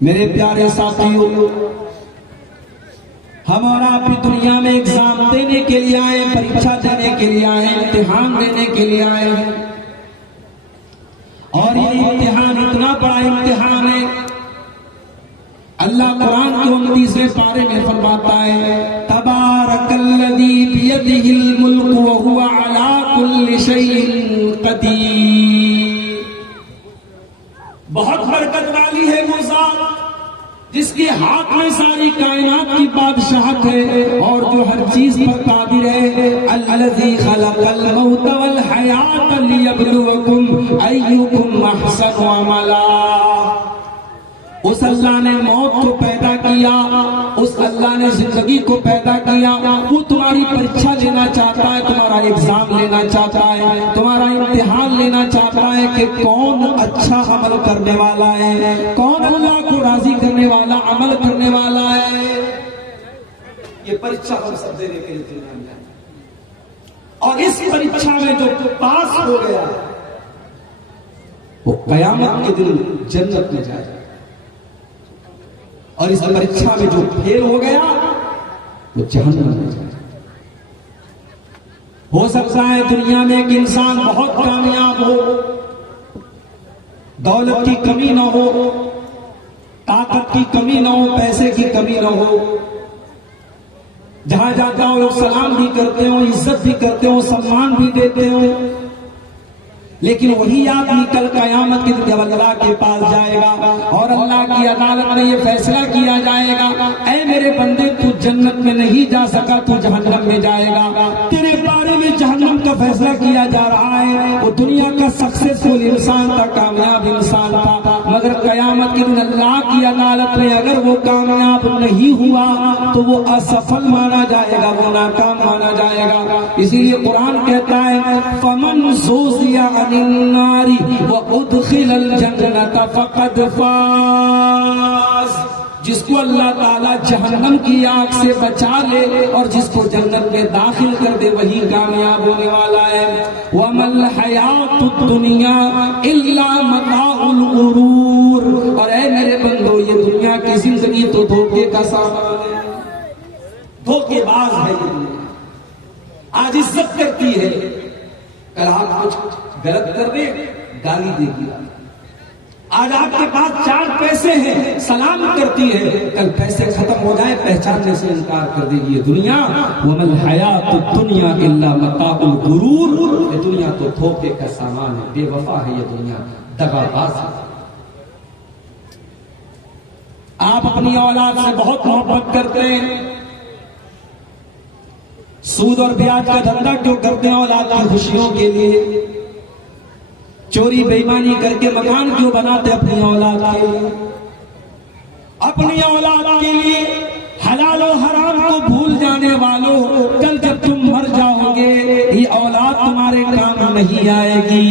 मेरे प्यारे साथियों, हम और आप भी दुनिया में एग्जाम देने के लिए आए, परीक्षा देने के लिए आए, इम्तिहान देने के लिए आए हैं। और ये इम्तिहान इतना बड़ा इम्तिहान है, अल्लाह कुरान के 29वें पारे में फरमाता है, तबारकल्लज़ी बियदिहिल मुल्क व हुवा अला कुल्लि शैइन क़दीर। बहुत बरकत वाली है वो ज़ात जिसके हाथ में सारी कायनात की बादशाहत है और जो हर चीज पर कादिर है। अल्लज़ी खलक़ल मौत वल हयात लियब्लुवकुम अय्युकुम अहसनु अमला। उस अल्लाह ने मौत को पैदा किया, उस अल्लाह ने जिंदगी को पैदा किया। वो तुम्हारी परीक्षा लेना चाहता है, तुम्हारा एग्जाम लेना चाहता है, तुम्हारा इम्तिहान लेना चाहता है कि कौन अच्छा अमल करने वाला है, कौन अल्लाह को राजी करने वाला अमल करने वाला है। ये परीक्षा हम सब देने के लिए दुनिया में आए और इस परीक्षा में जो पास हो गया वो कयामत के दिन जन्नत में जाएगा, और इस परीक्षा में जो फेल हो गया वो जहन्नम में जाएगा। हो सकता है दुनिया में एक इंसान बहुत कामयाब हो, दौलत की कमी ना हो, ताकत की कमी ना हो, पैसे की कमी ना हो, जहां जाता हो लोग सलाम भी करते हो, इज्जत भी करते हो, सम्मान भी देते हो। लेकिन वही आदमी कल कयामत के दिन अल्लाह के पास जाएगा और अल्लाह की अदालत में ये फैसला किया जाएगा, ऐ मेरे बंदे तू जन्नत में नहीं जा सका, तू जहन्नम में जाएगा। तेरे बारे में जहन्नम का फैसला किया जा रहा है। वो दुनिया का सक्सेसफुल इंसान था, कामयाब इंसान था, मगर कयामत के दिन अल्लाह की अदालत में अगर वो कामयाब नहीं हुआ तो वो असफल माना जाएगा, वो नाकाम माना जाएगा। इसीलिए कुरान कहता है, फमन ज़ुज़िया अन्नारी व उदखिलल जन्नत फक़द फ़ाज़। जिसको अल्लाह ताला जहन्नम की आग से बचा ले और जिसको जन्नत में दाखिल कर दे वही कामयाब होने वाला है। वमल हयातुद दुनिया इल्ला मताउल गुरूर। और ऐ मेरे बंदो, ये दुनिया की जिंदगी तो धोखे का सामान है, धोखेबाज है ये दुनिया। आज इज्जत करती है, कल आप कुछ गलत कर दे गाली देगी। आज आपके पास 4 पैसे हैं, सलाम करती है, कल पैसे खत्म हो जाए पहचानने से इनकार कर देगी। ये दुनिया वमल हयातुद दुनिया इल्ला मताउल गुरूर। ये दुनिया तो धोखे का सामान है, बेवफा है ये दुनिया, दगाबाज है। आप अपनी औलाद से बहुत मोहब्बत करते हैं, सूद और ब्याज का धंधा क्यों करते हैं? औलाद की खुशियों के लिए। चोरी बेईमानी करके मकान क्यों बनाते अपनी औलाद के लिए? अपनी औलाद के लिए। हलाल और हराम को भूल जाने वालों, कल जब तुम मर जाओगे ये औलाद तुम्हारे काम नहीं आएगी,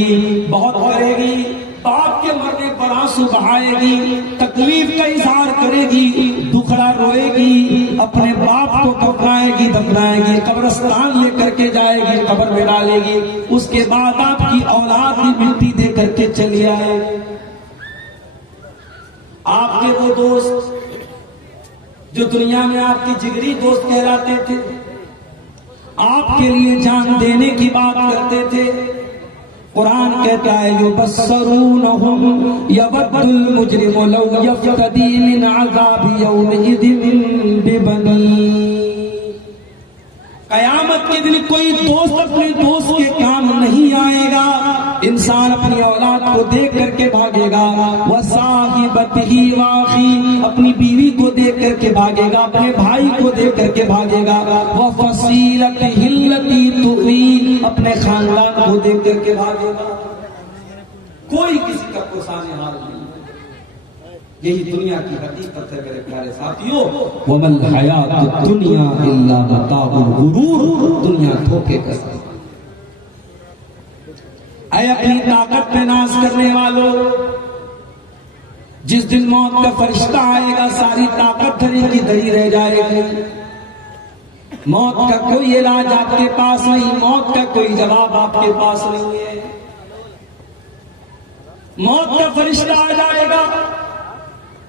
बहुत करेगी, बाप के मरने पर आंसू बहाएगी, तकलीफ का इजहार करेगी, दुखड़ा रोएगी, अपने बाप को कफनाएगी, दफनाएगी, कब्रिस्तान लेकर के जाएगी, कब्र में डालेगी। उसके बाद आपकी औलाद भी मिट्टी दे करके चली आएगी। आपके वो दोस्त जो दुनिया में आपके जिगरी दोस्त कहलाते थे, आपके लिए जान देने की बात करते थे, कुरान कहता है युबस्सरूनहुम यवद्दुल मुजरिमु लौ यफ्तदी मिन अज़ाबि यौमिइज़िन बिबनी। कयामत के दिन कोई दोस्त अपने दोस्त के काम नहीं आएगा। इंसान अपनी औलाद को देख करके भागेगा, वसाहिबतिही वाखी, अपनी बीवी को देख करके भागेगा, अपने भाई को देख करके भागेगा, वफसीलतिहिल्लती तुवी, अपने खानदान को देख करके भागेगा। कोई किसी का कोसाने हाल नहीं। यही दुनिया की हकीकत है मेरे प्यारे साथियों। वमल हयातुद दुनिया इल्ला मताउल गुरूर। दुनिया धोखे का सामान। ऐ अपनी ताकत पे नाज करने वालों, जिस दिन मौत का फरिश्ता आएगा सारी ताकत धरी की धरी रह जाएगी। मौत का कोई इलाज आपके पास नहीं, मौत का कोई जवाब आपके पास नहीं है। मौत का फरिश्ता आ जाएगा,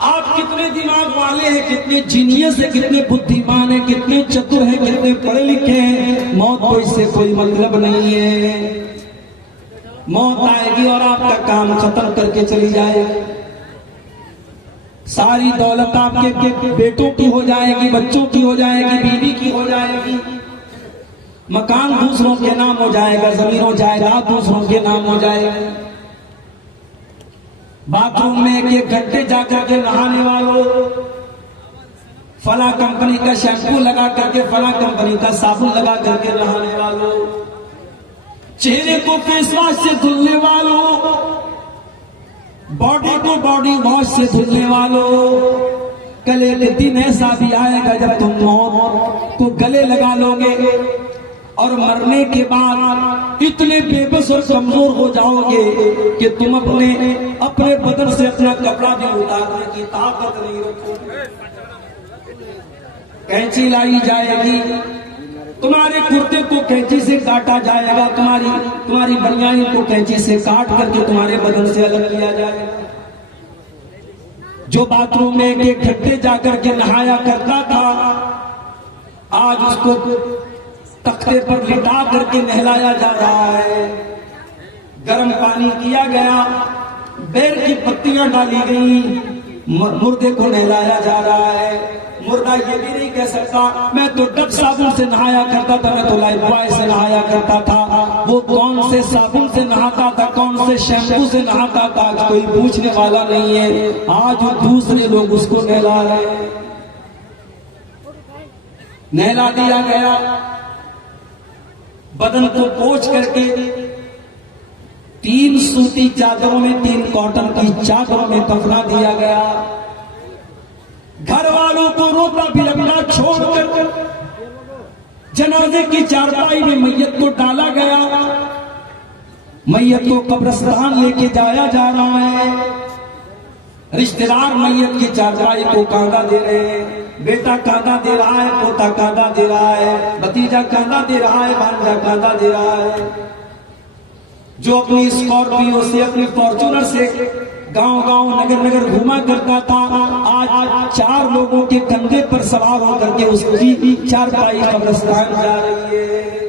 आप कितने दिमाग वाले हैं, कितने जीनियस है, कितने बुद्धिमान है, कितने चतुर हैं, कितने पढ़े लिखे हैं, मौत को इससे कोई मतलब नहीं है। मौत आएगी और आपका काम खत्म करके चली जाएगी। सारी दौलत आपके बेटों की हो जाएगी, बच्चों की हो जाएगी, बीवी की हो जाएगी, मकान दूसरों के नाम हो जाएगा, जमीनों जायदाद दूसरों के नाम हो जाएगा। बाथरूम में एक घंटे जाकर के नहाने वालों, फला कंपनी का शैम्पू लगा करके, फला कंपनी का साबुन लगा करके नहाने वालों, चेहरे को फेस वॉश से धुलने वालों, बॉडी को बॉडी वॉश से धुलने वालों, कल एक दिन ऐसा भी आएगा जब तुम मौत को गले लगा लोगे और मरने के बाद इतने बेबस और कमजोर हो जाओगे कि तुम अपने बदन से अपना कपड़ा भी उतारने की ताकत नहीं रखोगे। कैंची लाई जाएगी, तुम्हारे कुर्ते को कैंची से काटा जाएगा, तुम्हारी बनियान को कैंची से काट करके तुम्हारे बदन से अलग किया जाएगा। जो बाथरूम में एक घंटे जाकर के नहाया करता था, आज उसको तख्ते पर लिटा करके नहलाया जा रहा है। गर्म पानी किया गया, बेर की पत्तियां डाली गई, मुर्दे को नहलाया जा रहा है। मुर्दा ये भी नहीं कह सकता मैं तो डब साबुन से नहाया करता था, मैं तो लाइफबॉय से नहाया करता था। वो कौन से साबुन से नहाता था, कौन से शैम्पू से नहाता था, कोई पूछने वाला नहीं है। आज दूसरे लोग उसको नहला रहे हैं। नहला दिया गया, बदन को पोंछ करके 3 सूती चादरों में, 3 कॉटन की चादरों में कफना दिया गया। घर वालों को रोता बिलखना छोड़कर जनाजे की चारपाई में मैयत को डाला गया। मैयत को कब्रिस्तान लेके जाया जा रहा है। रिश्तेदार मैयत की चारपाई को कांदा दे रहे हैं। बेटा कांदा दे रहा है, पोता कांदा दे रहा है, भतीजा कांदा दे रहा है, भांजा कांदा दे रहा है। जो अपनी स्कॉर्पियो से, अपनी फॉर्च्यूनर से गांव-गांव, नगर-नगर घूमा करता था, आज 4 लोगों के कंधे पर सवार होकर के उसकी चारपाई कब्रिस्तान जा रही है।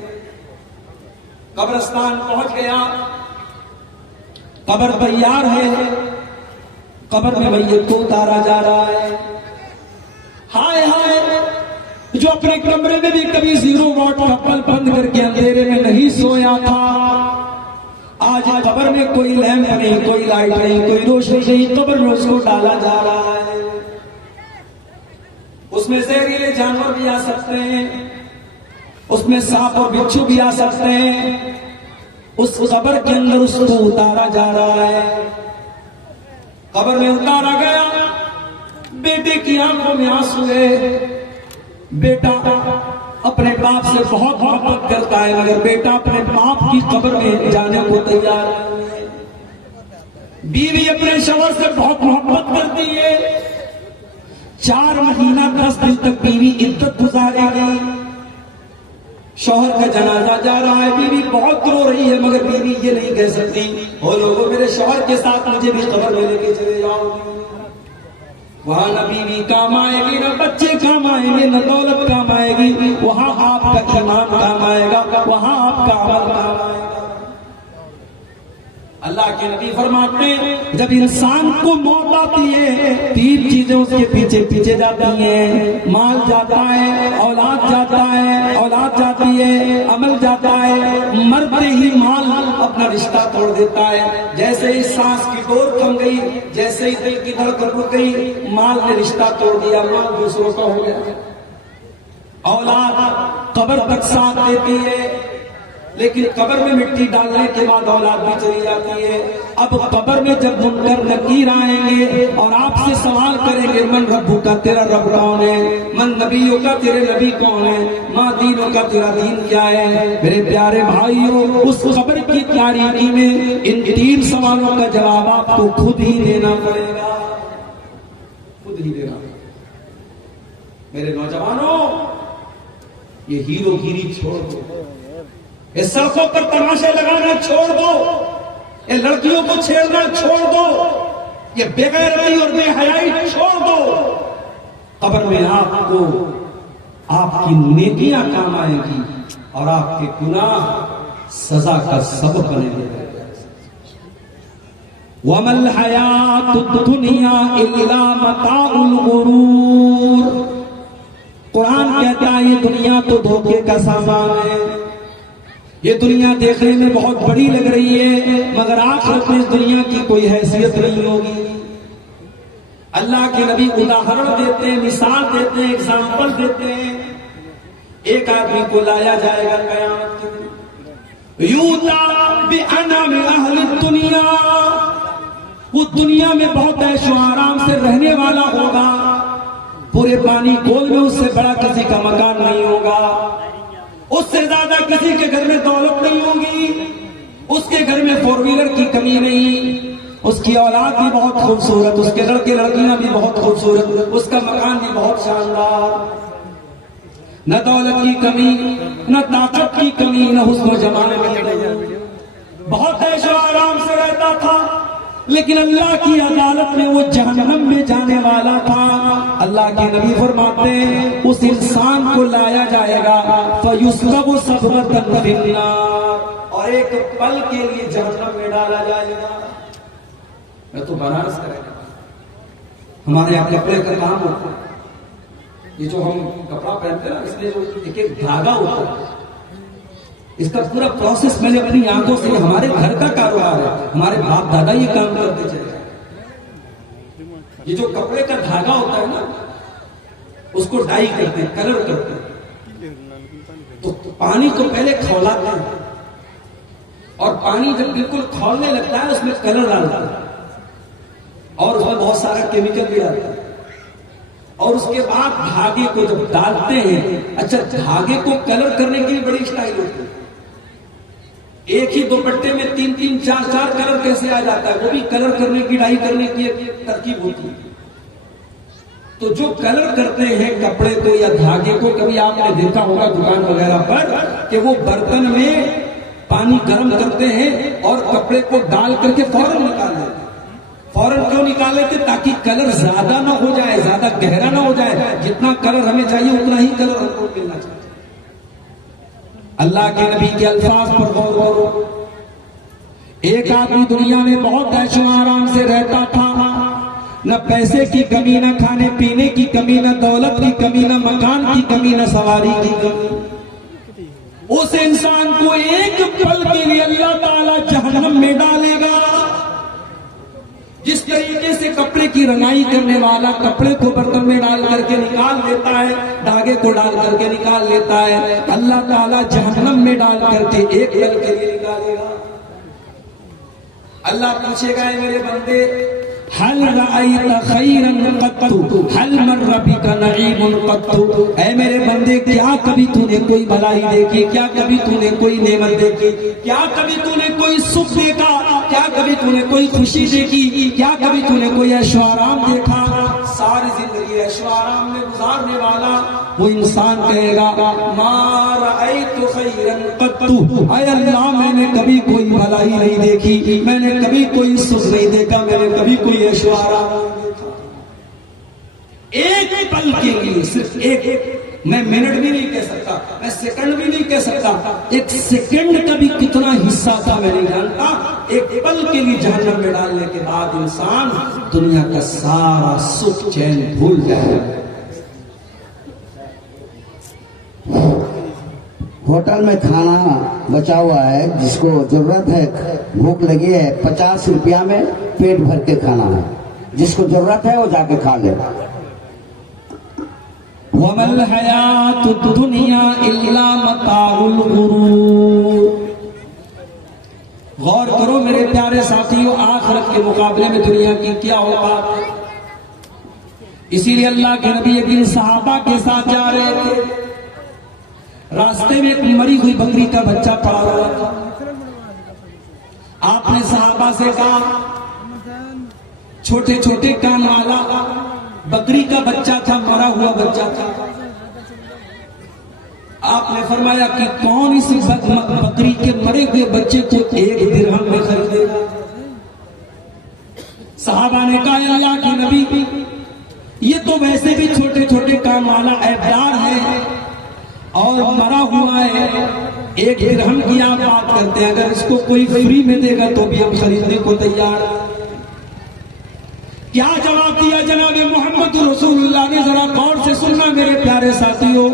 कब्रिस्तान पहुंच गया, कब्र तैयार है, कब्र में मैयत को उतारा जा रहा है। हाय हाय, जो अपने कमरे में भी कभी 0 वाट का बल्ब बंद करके अंधेरे में नहीं सोया था, आज कब्र में कोई लैंप नहीं, कोई लाइट नहीं, कोई रोशनी नहीं, कब्र में उसको डाला जा रहा है। उसमें जहरीले जानवर भी आ सकते हैं, उसमें सांप और बिच्छू भी आ सकते हैं। उस कब्र के अंदर उसको उतारा जा रहा है। कब्र में उतारा गया, बेटे की आंखों में आंसू है। बेटा अपने बाप से बहुत मोहब्बत करता है, मगर बेटा अपने बाप की कब्र में जाने को तैयार नहीं है। बीवी अपने शौहर से बहुत मोहब्बत करती है। 4 महीना 10 दिन तक बीवी इद्दत गुजारेगी। शौहर का जनाजा जा रहा है, बीवी बहुत रो रही है, मगर बीवी ये नहीं कह सकती ओ लोगों मेरे शौहर के साथ मुझे भी कब्र में लेके चले जाओ। वहां न बीवी काम आएगी, न बच्चे काम आएंगे, न दौलत काम आएगी। वहां आपका ईमान काम आएगा, वहां आपका अमल काम आएगा। अल्लाह के नबी फरमाते हैं जब इंसान को मौत आती है, 3 चीजें उसके पीछे पीछे जाती हैं। माल जाता है, औलाद जाता है, औलाद जाती है, अमल जाता है। मरते ही माल अपना रिश्ता तोड़ देता है। जैसे ही सांस की डोर थम गई, जैसे ही दिल की धड़कन रुक गई, माल ने रिश्ता तोड़ दिया, माल दूसरों का हो गया। औलाद कब्र तक साथ देती है, लेकिन कब्र में मिट्टी डालने के बाद औलाद भी चली जाती है। अब कब्र में जब मुनकर नकीर आएंगे और आपसे सवाल करेंगे मन रब्बू का, तेरा रब कौन है, मन नबियों का, तेरे नबी कौन है, माँ दीनों का, तेरा दीन क्या है। मेरे प्यारे भाइयों, उस कब्र की तारीकी में इन 3 सवालों का जवाब आपको खुद ही देना पड़ेगा, खुद ही देना। मेरे नौजवानों, ये हीरोगिरी छोड़ दो, ये सड़कों पर तमाशे लगाना छोड़ दो, ये लड़कियों को छेड़ना छोड़ दो, ये बेगैरती और बेहयाई छोड़ दो। कब्र में आपको आपकी नेकियां काम आएगी और आपके गुनाह सजा का सबब बनेंगे। वमल हयातुद दुनिया इल्ला मताउल गुरूर। कुरान कहता है ये दुनिया तो धोखे का सामान है। ये दुनिया देखने में बहुत बड़ी लग रही है, मगर आखिरत में इस दुनिया की कोई हैसियत नहीं होगी। अल्लाह के नबी उदाहरण देते हैं, मिसाल देते हैं, एग्जाम्पल देते हैं। एक आदमी को लाया जाएगा कयामत के दिन, यूता बिअनाम अहली दुनिया। वो दुनिया में बहुत ऐशो आराम से रहने वाला होगा, पूरे पानी गोल में उससे बड़ा किसी का मकान नहीं होगा, उससे ज्यादा किसी के घर में दौलत नहीं होगी, उसके घर में 4 व्हीलर की कमी नहीं, उसकी औलाद भी बहुत खूबसूरत, उसके लड़के लड़कियां भी बहुत खूबसूरत, उसका मकान भी बहुत शानदार। न दौलत की कमी, न ताकत की कमी, न हुस्न जमाने में बहुत ऐशो आराम से रहता था। लेकिन अल्लाह की अदालत में वो जहन्नम में जाने वाला था। अल्लाह के नबी फरमाते हैं उस इंसान को लाया जाएगा फयुस्कबु सबगतन फिन्नार, और एक पल के लिए जहन्नम में डाला जाएगा। मैं तो बनारस करेगा, हमारे यहाँ कपड़े का काम होता है, ये जो हम कपड़ा पहनते हैं ना, इसलिए जो एक एक धागा होता है, इसका पूरा प्रोसेस मैंने अपनी आंखों से, हमारे घर का कारोबार है, हमारे बाप दादा ये काम करते चले। ये जो कपड़े का धागा होता है ना, उसको डाई करते हैं, कलर करते हैं। तो पानी को पहले खौलाते हैं, और पानी जब बिल्कुल खौलने लगता है उसमें कलर डालते हैं, और उसमें बहुत सारा केमिकल भी डालते हैं, और उसके बाद धागे को जब डालते हैं, अच्छा धागे को कलर करने की बड़ी स्टाइल होती है। एक ही दुपट्टे में 3-3, 4-4 कलर कैसे आ जाता है, वो भी कलर करने की, डाई करने की तरकीब होती है। तो जो कलर करते हैं कपड़े को या धागे को, कभी आपने देखा होगा दुकान वगैरह पर कि वो बर्तन में पानी गर्म करते हैं और कपड़े को डाल करके फौरन निकाल लेते हैं। फौरन क्यों निकाल लेते? ताकि कलर ज्यादा ना हो जाए, ज्यादा गहरा ना हो जाए। जितना कलर हमें चाहिए उतना ही कलर हमको मिलना चाहिए। अल्लाह के नबी के अल्फाज पर गौर करो। एक आदमी दुनिया में बहुत ऐशो आराम से रहता था, न पैसे की कमी, न खाने पीने की कमी, न दौलत की कमी, न मकान की कमी, न सवारी की कमी। उस इंसान को एक पल के लिए अल्लाह ताला जहन्नम में डालेगा। जिस तरीके से कपड़े की रंगाई करने वाला कपड़े को बर्तन में डाल करके निकाल लेता है, धागे को डाल करके निकाल लेता है, अल्लाह ताला जहन्नम में डाल करके एक पल के लिए निकालेगा। अल्लाह पूछेगा मेरे बंदे, हल रअयत खैरन कत्तु हल मर्र बिका नईमुन कत्तु। ऐ मेरे बंदे, क्या कभी तूने कोई भलाई देखी? क्या कभी तूने कोई नेमत देखी? क्या कभी तूने कोई सुख देखा? क्या कभी तूने कोई खुशी देखी? क्या कभी तूने कोई ऐशो आराम देखा? सारी जिंदगी ऐशो आराम में गुजारने वाला वो इंसान कहेगा, मा रअयतु खैरन कत्तु। ऐ अल्लाह, मैंने कभी कोई भलाई नहीं देखी, मैंने कभी कोई सुख नहीं देखा, मैंने कभी कोई ऐशो आराम नहीं देखा। एक पल के लिए, सिर्फ एक, मैं मिनट भी नहीं कह सकता, मैं सेकंड भी नहीं कह सकता, एक सेकंड का भी कितना हिस्सा था मैं नहीं जानता। एक पल के लिए जहन्नम में डालने के बाद इंसान दुनिया का सारा सुख चैन भूल जाएगा। होटल में खाना बचा हुआ है, जिसको जरूरत है, भूख लगी है, 50 रुपया में पेट भर के खाना है, जिसको जरूरत है वो जाके खा ले। वमल हयातुद दुनिया इल्ला मताउल गुरूर। गौर करो मेरे प्यारे साथियों, आखिरत के मुकाबले में दुनिया की क्या औकात है। इसीलिए अल्लाह के नबी एक दिन सहाबा के साथ जा रहे थे, रास्ते में एक मरी हुई बकरी का बच्चा पड़ा हुआ था। आपने सहाबा से कहा, छोटे छोटे कान वाला बकरी का बच्चा था, मरा हुआ बच्चा था। आपने फरमाया कि कौन इस बकरी के मरे हुए बच्चे को 1 दिरहम में खरीदेगा? सहाबा ने कहा अल्लाह के नबी, ये तो वैसे भी छोटे छोटे काम वाला ऐबदार है और मरा हुआ है, 1 दिरहम की आप बात करते हैं, अगर इसको कोई फ्री में देगा तो भी हम खरीदने को तैयार। क्या जवाब दिया जनाब मोहम्मद रसूलुल्लाह ने, जरा गौर से सुनना मेरे प्यारे साथियों।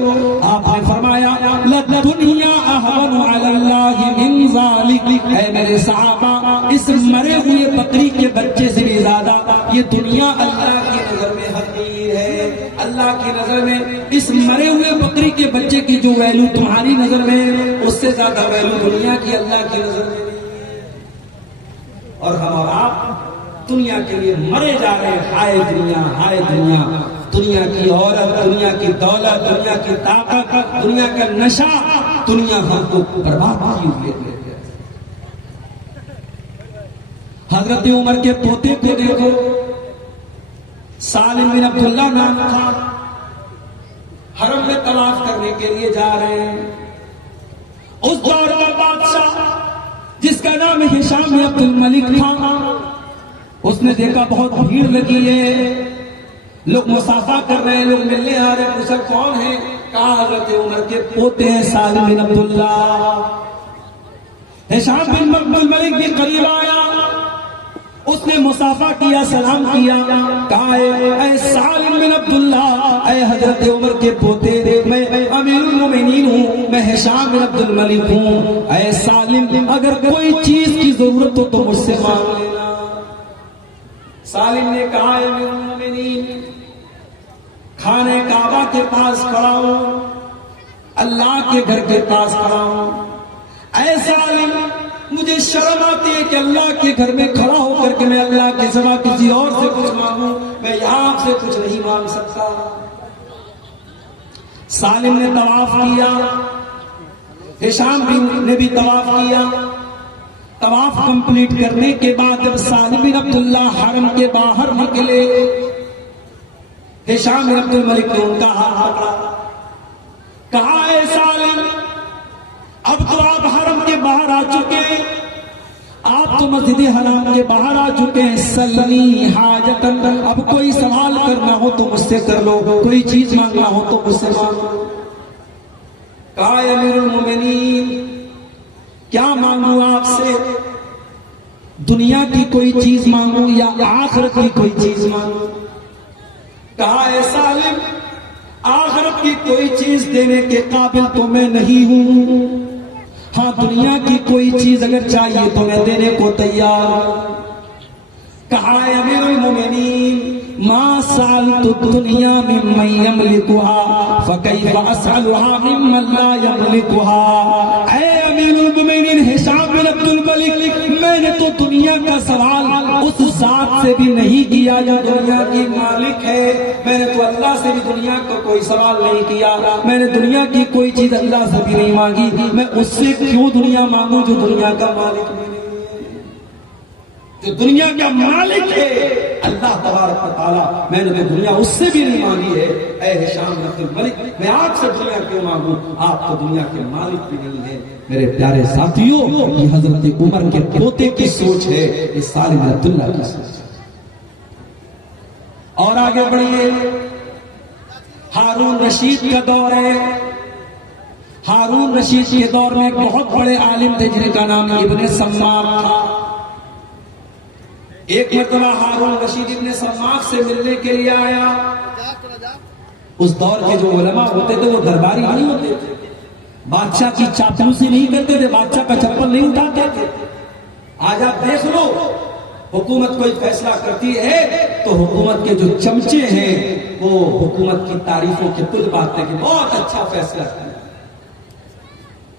आपने फरमाया लद्दुनिया अहवनु अलल्लाहि मिन ज़ालिक, है मेरे सहाबा, इस मरे हुए बकरी के बच्चे से भी ज्यादा ये दुनिया अल्लाह की नजर में हकीर है। अल्लाह की नजर में इस मरे हुए बकरी के बच्चे की जो वैल्यू तुम्हारी नजर में है, उससे ज्यादा वैल्यू दुनिया की अल्लाह की नजर में नहीं। और हम और आप दुनिया के लिए मरे जा रहे हैं। हाय दुनिया, हाय दुनिया, दुनिया की औरत, दुनिया की दौलत, दुनिया की ताकत, दुनिया का नशा, दुनिया हमको बर्बाद की हुई है। हजरत उमर के पोते को देखो, सालिम बिन अब्दुल्ला नाम था, हरम में तवाफ करने के लिए जा रहे हैं। उस दौर का बादशाह जिसका नाम हिशाम बिन अब्दुल मलिक था, उसने देखा बहुत भीड़ लगी है, लोग मुसाफा कर रहे हैं, लोग मिलने आ रहे हैं, पूछा कौन है? कहा हजरत उमर के पोते हैं सालिम बिन अब्दुल्ला। हिशाम बिन अब्दुल मलिक भी करीब आया, उसने मुसाफा किया, सलाम किया, कहा ऐ सालिम बिन अब्दुल्ला, ऐ हजरत उमर के पोते, मैं अमीरुल मोमिनीन हूँ, मैं हिशाम बिन अब्दुल मलिक हूँ। ऐ सालिम, अगर कोई चीज की जरूरत हो तो मुझसे मांग लेना। सालिम ने कहा अमीरुल मोमिनीन, खाने काबा के पास खड़ा हूं, अल्लाह के घर के पास खड़ा हूं। ऐ सालिम, मुझे शर्म आती है कि अल्लाह के घर में खड़ा होकर के मैं अल्लाह के सिवा किसी और से कुछ मांगूं, मैं यहां से कुछ नहीं मांग सकता। सालिम ने तवाफ किया, हिशाम ने भी तवाफ किया। तवाफ कंप्लीट करने के बाद जब सालिम बिन अब्दुल्ला हरम के बाहर निकले, हिशाम बिन अब्दुल मलिक ने उनका हाथ पकड़ा, कहा है सालिम, अब तो आप हरम के बाहर आ चुके हैं, आप तो मस्जिद हराम के बाहर आ चुके हैं, सल्लनी हाजतन, अब कोई सवाल करना हो तो मुझसे कर लो, कोई चीज मांगना हो तो मुझसे मांगो। कहा अमीरुल मोमिनीन, क्या मांगू आपसे? दुनिया की कोई चीज मांगू या आखिरत की कोई चीज मांगू? कहा है सालिम, आखिरत की कोई चीज देने के काबिल तो मैं नहीं हूं, हाँ दुनिया की कोई चीज अगर चाहिए तो मैं देने को तैयार हूं। कहा है अमीरुल मोमिनीन, मा सालतु दुनिया मिम्मन यमलिकुहा फकैफ असअलुहा मिम्मन ला यमलिकुहा। ऐ अमीरुल मोमिनीन हिशाम बिन अब्दुल मलिक, मैंने तो दुनिया का सवाल उस जात से भी नहीं किया जो दुनिया की मालिक है, मैंने तो अल्लाह से भी दुनिया का कोई सवाल नहीं किया, मैंने दुनिया की कोई चीज अल्लाह से भी नहीं मांगी, मैं उससे क्यों दुनिया मांगू जो दुनिया का मालिक नहीं है? जो दुनिया का मालिक है अल्लाह तबारक व तआला, मैंने तो दुनिया उससे भी नहीं मांगी है। ऐ हिशाम बिन अब्दुल मलिक, मैं आपसे दुनिया क्यों मांगू? आप तो दुनिया के मालिक भी नहीं है। मेरे प्यारे साथियों, ये हजरत उमर के पोते की सोच है, ये सालिम बिन अब्दुल्ला की सोच है। और आगे बढ़िए, हारून रशीद का दौर है। हारून रशीद के दौर में एक बहुत बड़े आलिम थे जिनका नाम इब्ने सम्माक था। एक मरतबा हारून रशीद इब्ने सम्माक से मिलने के लिए आया। उस दौर के जो उलमा होते थे वो दरबारी नहीं होते थे, बादशाह की चापलूसी नहीं करते थे, बादशाह का चप्पल नहीं उठाते थे। आज आप देख लो, हुकूमत कोई फैसला करती है तो हुकूमत के जो चमचे हैं वो हुकूमत की तारीफों के पुल बातें कि बहुत अच्छा फैसला किया।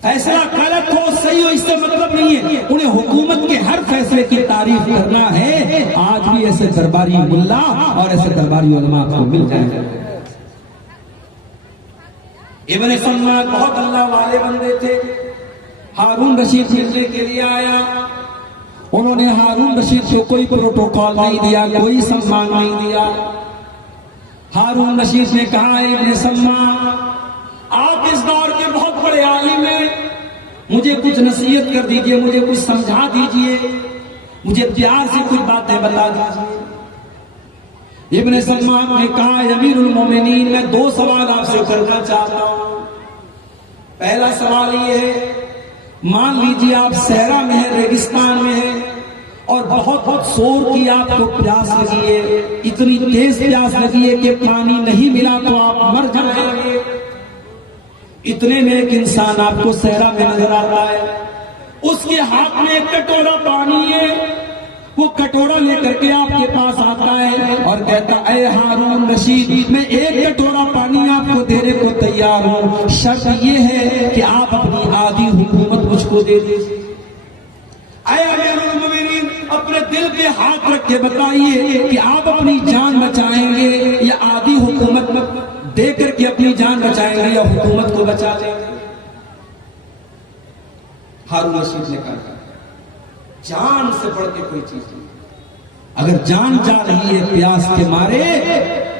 फैसला गलत हो सही हो इससे मतलब नहीं है, उन्हें हुकूमत के हर फैसले की तारीफ करना है। आज भी ऐसे दरबारी मुल्ला और ऐसे दरबारी उलमा आपको मिल जाएंगे। इब्ने सम्माक बहुत अल्लाह वाले बंदे थे। हारून रशीद मिलने के लिए आया, उन्होंने हारून रशीद को कोई प्रोटोकॉल नहीं दिया, कोई सम्मान नहीं दिया। हारून रशीद ने कहा, इब्ने सम्माक, आप इस दौर के बहुत बड़े आलिम हैं, मुझे कुछ नसीहत कर दीजिए, मुझे कुछ समझा दीजिए, मुझे प्यार से कुछ बातें बता दीजिए। इब्ने सलमान ने कहा, अमीरुल मोमिनीन, मैं 2 सवाल आपसे करना चाहता हूं। पहला सवाल ये है, मान लीजिए आप सहरा में है, रेगिस्तान में है और बहुत शोर की आपको प्यास लगी है, इतनी तेज प्यास लगी है कि पानी नहीं मिला तो आप मर जाएंगे। इतने में एक इंसान आपको सहरा में नजर आता है, उसके हाथ में एक कटोरा पानी है। वो कटोरा लेकर के आपके पास आता है और कहता, ऐ हारून रशीद, मैं एक कटोरा पानी आपको देने को तैयार हूं, शर्त ये है कि आप अपनी आधी हुकूमत मुझको दे दीजिए। ऐ अमीरुल मोमिनीन, अपने दिल पे हाथ रख के बताइए कि आप अपनी जान बचाएंगे या आधी हुकूमत दे करके अपनी जान बचाएंगे या हुकूमत को बचा लेंगे। हारून रशीद ने कहा, जान से बढ़ के कोई चीज नहीं। अगर जान जा रही है प्यास के मारे,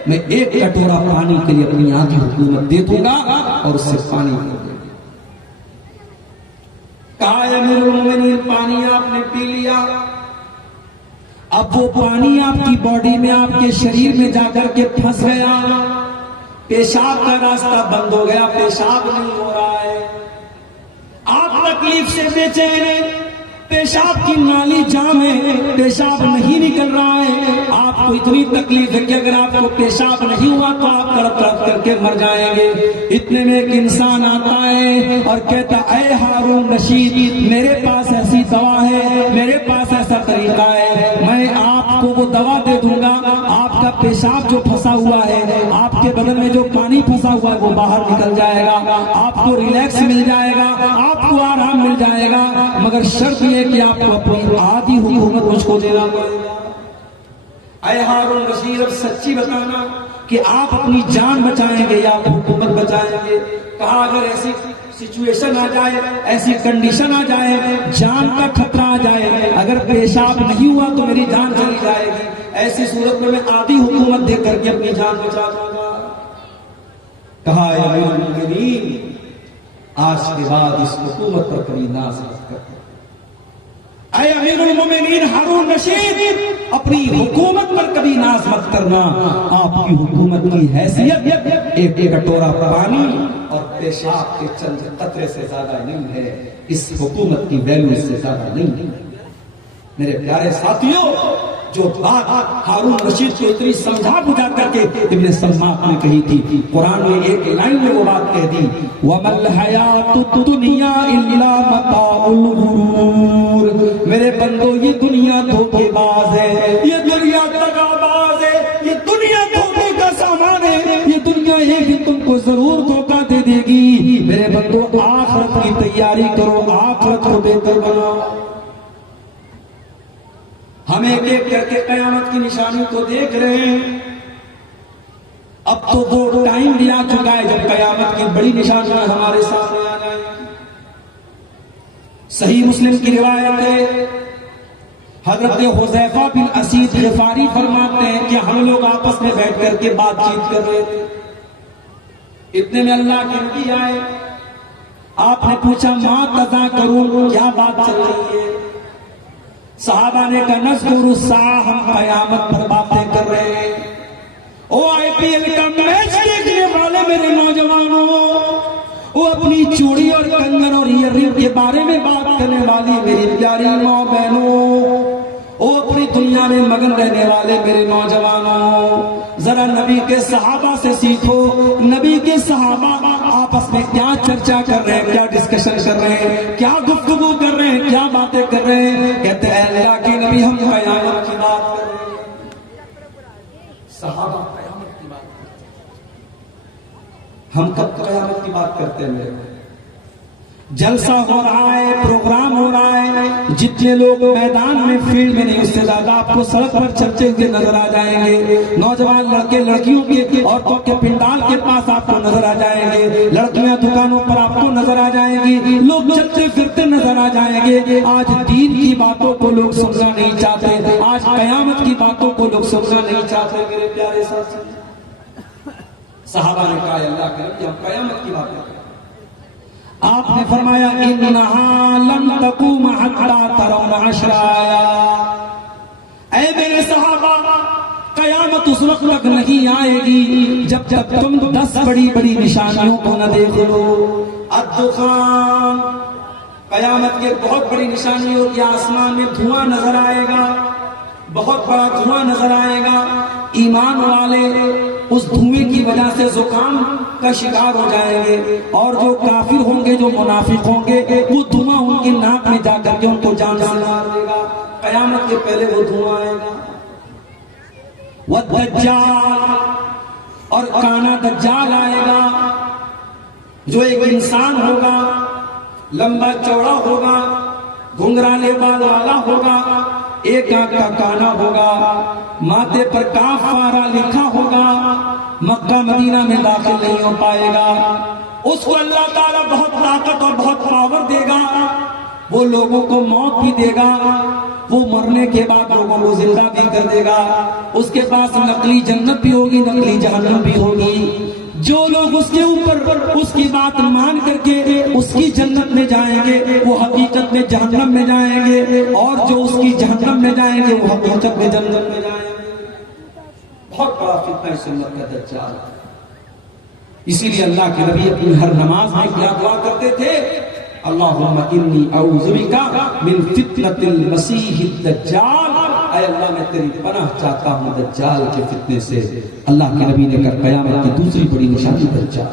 मैं एक कटोरा पानी के लिए अपनी आधी हुकूमत दे दूंगा और उससे पानी कर दूंगा। कहा, अमीरुल मोमिनीन, पानी आपने पी लिया, अब वो पानी आपकी बॉडी में, आपके शरीर में जाकर के फंस गया, पेशाब का रास्ता बंद हो गया, पेशाब नहीं हो रहा है, आप तकलीफ से बेचैन हैं, पेशाब की नाली जाम है, पेशाब नहीं निकल रहा है, आपको इतनी तकलीफ है कि अगर आपको पेशाब नहीं हुआ तो आप तड़प तड़प करके मर जाएंगे। इतने में एक इंसान आता है और कहता, ऐ हारून रशीद, मेरे पास ऐसी दवा है, मेरे पास ऐसा तरीका है, मैं आपको वो दवा दे दूंगा, आपका पेशाब जो फंसा हुआ है, आपके बदन में जो पानी फंसा हुआ है वो बाहर निकल जाएगा, आपको रिलैक्स मिल जाएगा, आपको आराम मिल जाएगा, मगर शर्त ये कि आपको अपनी आधी हुकूमत मुझको देना पड़ेगा। ऐ हारून रशीद, अब सच्ची बताना कि आप अपनी जान बचाएंगे या आप हुकूमत बचाएंगे। कहा, अगर ऐसी सिचुएशन आ जाए, ऐसी कंडीशन आ जाए, जान का खतरा आ जाए, अगर पेशाब नहीं हुआ तो मेरी जान चली जाएगी, ऐसी सूरत में मैं आधी हुकूमत दे करके अपनी जान बचा दूंगा। कहा, अमीरुल मोमिनीन, आज के बाद इस हुकूमत पर कभी नाज मत करना। ऐ अमीरुल मोमिनीन हारून रशीद, अपनी हुकूमत पर कभी नाज मत करना, आपकी हुकूमत की हैसियत एक कटोरा पानी और पेशाब के चंद कतरे से ज्यादा नहीं है, इस हुकूमत की वैल्यू इससे ज्यादा नहीं है। मेरे प्यारे साथियों, जो बात हारून रशीद को इतनी समझा बुझा करके इब्ने सलमान ने कही थी, कुरान में एक लाइन में वो बात कह दी, वमल हयातुद दुनिया इल्ला मताउल गुरूर। मेरे बंदो, ये दुनिया धोखेबाज है, ये दुनिया दगाबाज है, ये दुनिया धोखे का सामान है, ये दुनिया एक दिन तुमको जरूर धोखा दे देगी। मेरे बंदो, आखिरत की तैयारी करो, आखिरत को बेहतर बनाओ। हम एक एक करके कयामत की निशानी को देख रहे हैं। अब तो वो टाइम भी आ चुका है जब कयामत की बड़ी निशानियां हमारे सामने आ जाएंगी। सही मुस्लिम की रिवायत है, हजरत हुज़ैफा बिन असीद गिफारी फरमाते हैं कि हम लोग आपस में बैठ करके बातचीत कर रहे थे, इतने में अल्लाह के नबी आए। आपने पूछा, मां तज़ा करूं, क्या बात चल रही है? सहाबा ने कहा, नज़कुरु साह, हम कयामत पर बातें कर रहे हैं। ओ आईपीएल का मैच देखने वाले मेरे नौजवानों, वो अपनी चूड़ी और कंगन और ईयररिंग के बारे में बात करने वाली मेरी प्यारी माँ बहनों, वो अपनी दुनिया में मगन रहने वाले मेरे नौजवानों, जरा नबी के सहाबा से सीखो। नबी के सहाबा आपस में क्या चर्चा कर रहे हैं, क्या डिस्कशन कर रहे हैं, क्या गुफ्तगू कर रहे हैं, क्या बातें कर रहे हैं? कहते हैं, अल्लाह के नबी, हम कयामत की बात कर रहे हैं। सहाबा कयामत की बात करते हैं, हम कब कयामत की बात करते हैं? जलसा हो रहा है, प्रोग्राम हो रहा है, जितने लोग मैदान में, फील्ड में नहीं, उससे ज्यादा आपको सड़क पर चलते हुए नजर आ जाएंगे। नौजवान लड़के लड़कियों के, औरतों के पिंडाल के पास आपको नजर आ जाएंगे, लड़कियां दुकानों पर आपको नजर आ जाएंगी, लोग चलते फिरते नजर आ जाएंगे। आज दीन की बातों को लोग सुनना नहीं चाहते, आज कयामत की बातों को लोग सुनना नहीं चाहते। मेरे प्यारे साथी, सहाबा ने कहा, अल्लाह के नबी, हम कयामत की बात कर रहे हैं। आपने फरमाया, इन्नहा लम तकूम हत्ता तरौना अशराया। ऐ मेरे सहाबा, कयामत उस वक्त तक नहीं आएगी जब तक तुम 10 बड़ी बड़ी निशानियों को न देख लो। अद्दुखान, कयामत के बहुत बड़ी निशानी होगी, आसमान में धुआं नजर आएगा, बहुत बड़ा धुआं नजर आएगा। ईमान वाले उस धुएं की वजह से जुकाम का शिकार हो जाएंगे, और जो काफिर होंगे, जो मुनाफिक होंगे, वो धुआं उनकी नाक में जाकर के उनको जान से मार देगा। कयामत के पहले वो धुआं आएगा। वह दज्जाल, और काना दज्जाल आएगा, जो एक इंसान होगा, लंबा चौड़ा होगा, घुंघराले बाल वाला होगा, एक आंख का काना होगा, माथे पर काफारा लिखा होगा, मक्का मदीना में दाखिल नहीं हो पाएगा। उसको अल्लाह ताला बहुत ताकत और बहुत पावर देगा, वो लोगों को मौत भी देगा, वो मरने के बाद लोगों को जिंदा भी कर देगा। उसके पास नकली जन्नत भी होगी, नकली जहन्नम भी होगी। जो लोग उसके ऊपर उसकी बात मान करके उसकी जन्नत में जाएंगे, वो हकीकत में जहन्नम में जाएंगे, और जो उसकी जहन्नम में जाएंगे, वो हकीकत में जन्नत में जाएंगे। बहुत बड़ा फितना इस उम्मत का दज्जाल। इसीलिए अल्लाह के नबी अपनी हर नमाज में क्या दुआ करते थे? अल्लाहुम्मा इन्नी अऊज़ु बिका मिन फितनतिल मसीहिद दज्जाल। ऐ अल्लाह, मैं तेरी पनाह चाहता हूं दज्जाल के फितने से। अल्लाह के नबी ने कर कयामत की दूसरी बड़ी निशानी दज्जाल।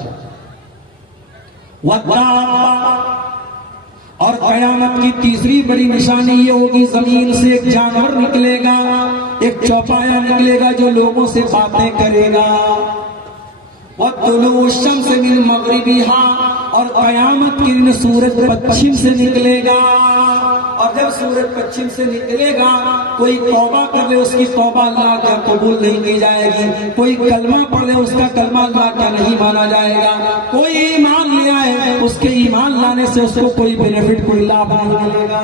और कयामत की तीसरी बड़ी निशानी ये होगी, जमीन से एक जानवर निकलेगा, एक चौपाया निकलेगा, जो लोगों से बातें करेगा। वतुलू शम्स मिन मगरिबिहा, और कयामत के दिन सूरज पश्चिम से निकलेगा। और जब सूरज पश्चिम से निकलेगा, कोई तौबा कर ले, उसकी तौबा अल्लाह का कबूल नहीं की जाएगी। कोई कलमा पढ़ ले, उसका कलमा अल्लाह का नहीं माना जाएगा। कोई ईमान ले आए, उसके ईमान लाने से उसको कोई बेनिफिट, कोई लाभ नहीं मिलेगा।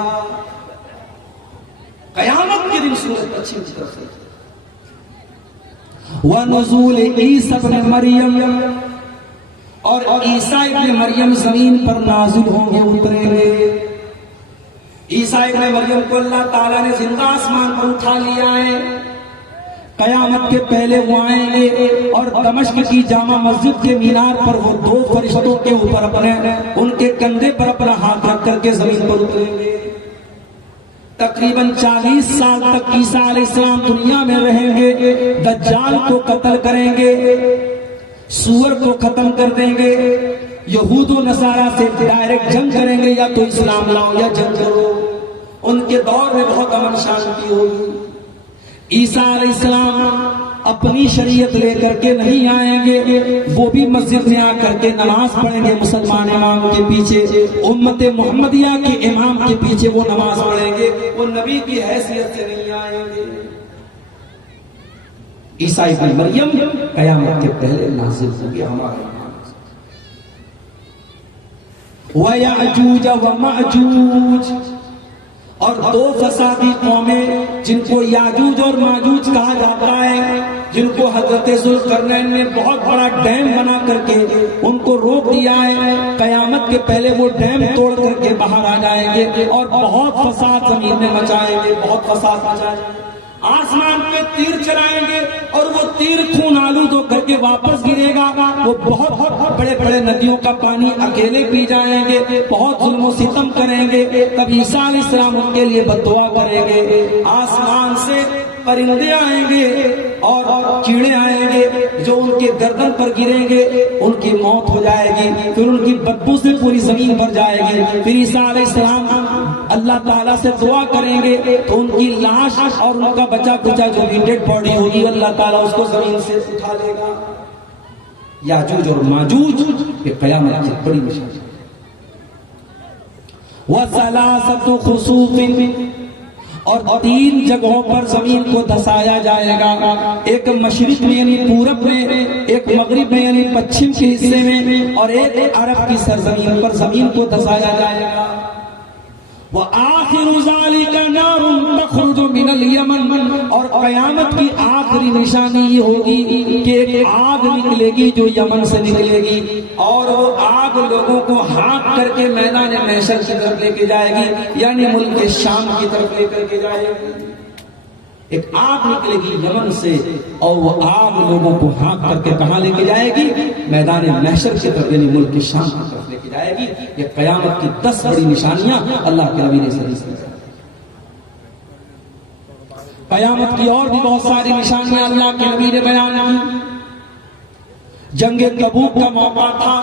कयामत के दिन सूरज पश्चिम की तरफ से। व नुज़ूल ईसा इब्न मरियम, और ईसा इब्न मरियम जमीन पर नाज़िल होंगे, उतरेंगे। ईसा इब्न मरियम को अल्लाह ताला ने जिंदा आसमान पर उठा लिया है। कयामत के पहले वो आएंगे, और दमिश्क की जामा मस्जिद के मीनार पर वो 2 फरिश्तों के ऊपर अपने, उनके कंधे पर अपना हाथ रख करके जमीन पर उतरेंगे। तकरीबन 40 साल तक ईसा अलैहिस्सलाम दुनिया में रहेंगे। दज्जाल को कत्ल करेंगे, सूअर को खत्म कर देंगे, यहूद व नसारा से डायरेक्ट जंग करेंगे, या तो इस्लाम लाओ या जंग करो। उनके दौर में बहुत अमन शांति होगी। ईसा अलैहिस्सलाम अपनी शरीयत लेकर के नहीं आएंगे, वो भी मस्जिद में आकर के नमाज पढ़ेंगे मुसलमान इमाम के पीछे, उम्मत मोहम्मदिया के इमाम के पीछे वो नमाज पढ़ेंगे। वो नबी की हैसियत से नहीं आएंगे। ईसा इब्न मरियम कयामत के पहले नाज़िल होंगे हमारे। व याजूज व माजूज, और 2 फसादी कौमें जिनको याजूज और माजूज कहा जाता है, जिनको हजरत ज़ुल्करनैन ने बहुत बड़ा डैम बना करके उनको रोक दिया है। कयामत के पहले वो डैम तोड़ करके बाहर आ जाएंगे, और बहुत फसाद जमीन में मचाएंगे, बहुत फसाद मचाएंगे। आसमान पे तीर चलाएंगे, और वो तीर खून आलूद होकर के वापस गिरेगा। वो बहुत बड़े बड़े नदियों का पानी अकेले पी जाएंगे, बहुत जुल्म सितम करेंगे। तब ईसा अलैहिस्सलाम उनके लिए बद्दुआ करेंगे। आसमान से परिंदे आएंगे और कीड़े आएंगे, जो उनके गर्दन पर गिरेंगे, उनकी मौत हो जाएगी। फिर उनकी बदबू से पूरी जमीन भर जाएगी। फिर ईसा अलैहिस्सलाम अल्लाह ताला से दुआ करेंगे, तो उनकी लाश और उनका बचा कुचा जो भी डेड बॉडी होगी, अल्लाह ताला उसको जमीन से उठा लेगा। याजूज और माजूज ये कयामत की बड़ी निशानी। व सलासतु खुसूफिन, और 3 जगहों पर जमीन को धसाया जाएगा। एक मशरिक में यानी पूरब में, एक मगरिब में यानी पश्चिम के हिस्से में, और एक अरब की सरजमीन पर जमीन को धसाया जाएगा। व आखिरु ज़ालिका नारुन तखरुजु मिनल यमन, और कयामत की आखिरी निशानी ये होगी कि एक आग निकलेगी जो यमन से निकलेगी, और वो आग लोगों को हाँक करके मैदान महशर की तरफ लेके जाएगी, यानी मुल्क के शाम की तरफ लेकर के जाएगी। एक आग निकलेगी यमन से और वो आग लोगों को हाँक करके कहां लेके जाएगी? मैदान महशर की तरफ, यानी मुल्क की शाम की तरफ लेके जाएगी। ये कयामत की 10 बड़ी निशानियां अल्लाह के नबी ने हदीस में। कयामत की और भी बहुत सारी निशानियां अल्लाह के नबी ने बयान की। जंगे तबूक का मौका था,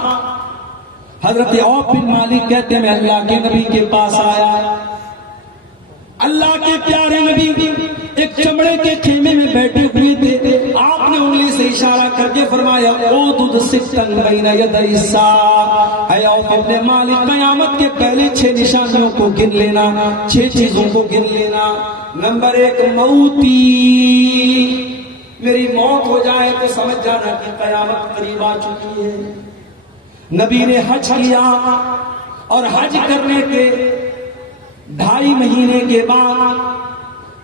हजरत औफ बिन मालिक कहते हैं मैं अल्लाह के नबी के पास आया। अल्लाह के प्यारे नबी एक चमड़े के खेमे में बैठे हुए थे। आपने उंगली से इशारा करके फरमाया ओ सिक्तन बैना यदै सा, ऐ औफ इब्न मालिक कयामत के पहले 6 निशानियों को गिन लेना, 6 चीजों को गिन लेना। नंबर 1 मौती, मेरी मौत हो जाए तो समझ जाना कि कयामत करीब आ चुकी है। नबी ने हज किया और हज करने के 2.5 महीने के बाद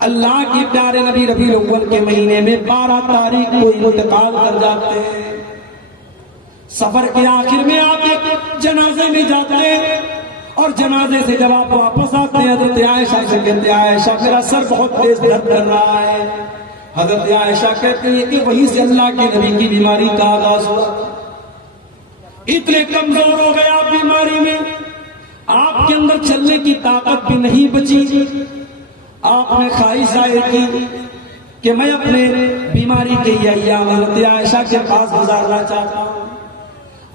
अल्लाह के प्यारे नबी रबीउल अव्वल के महीने में 12 तारीख को इंतकाल कर जाते हैं। सफर के आखिर में आप एक जनाजे में जाते हैं और जनाजे से जब आप वापस आते हैं हजरत आयशा से कहते हैं आयशा मेरा सर बहुत तेज दर्द कर रहा है। हजरत आयशा कहती है कि वहीं से अल्लाह के नबी की बीमारी का आगाज हुआ। इतने कमजोर हो गए आप बीमारी में, आपके अंदर चलने की ताकत भी नहीं बची। आपने ख्वाहिश जाहिर की कि मैं अपने बीमारी के ये अय्याम हज़रत आयशा के पास गुजारना चाहता हूं।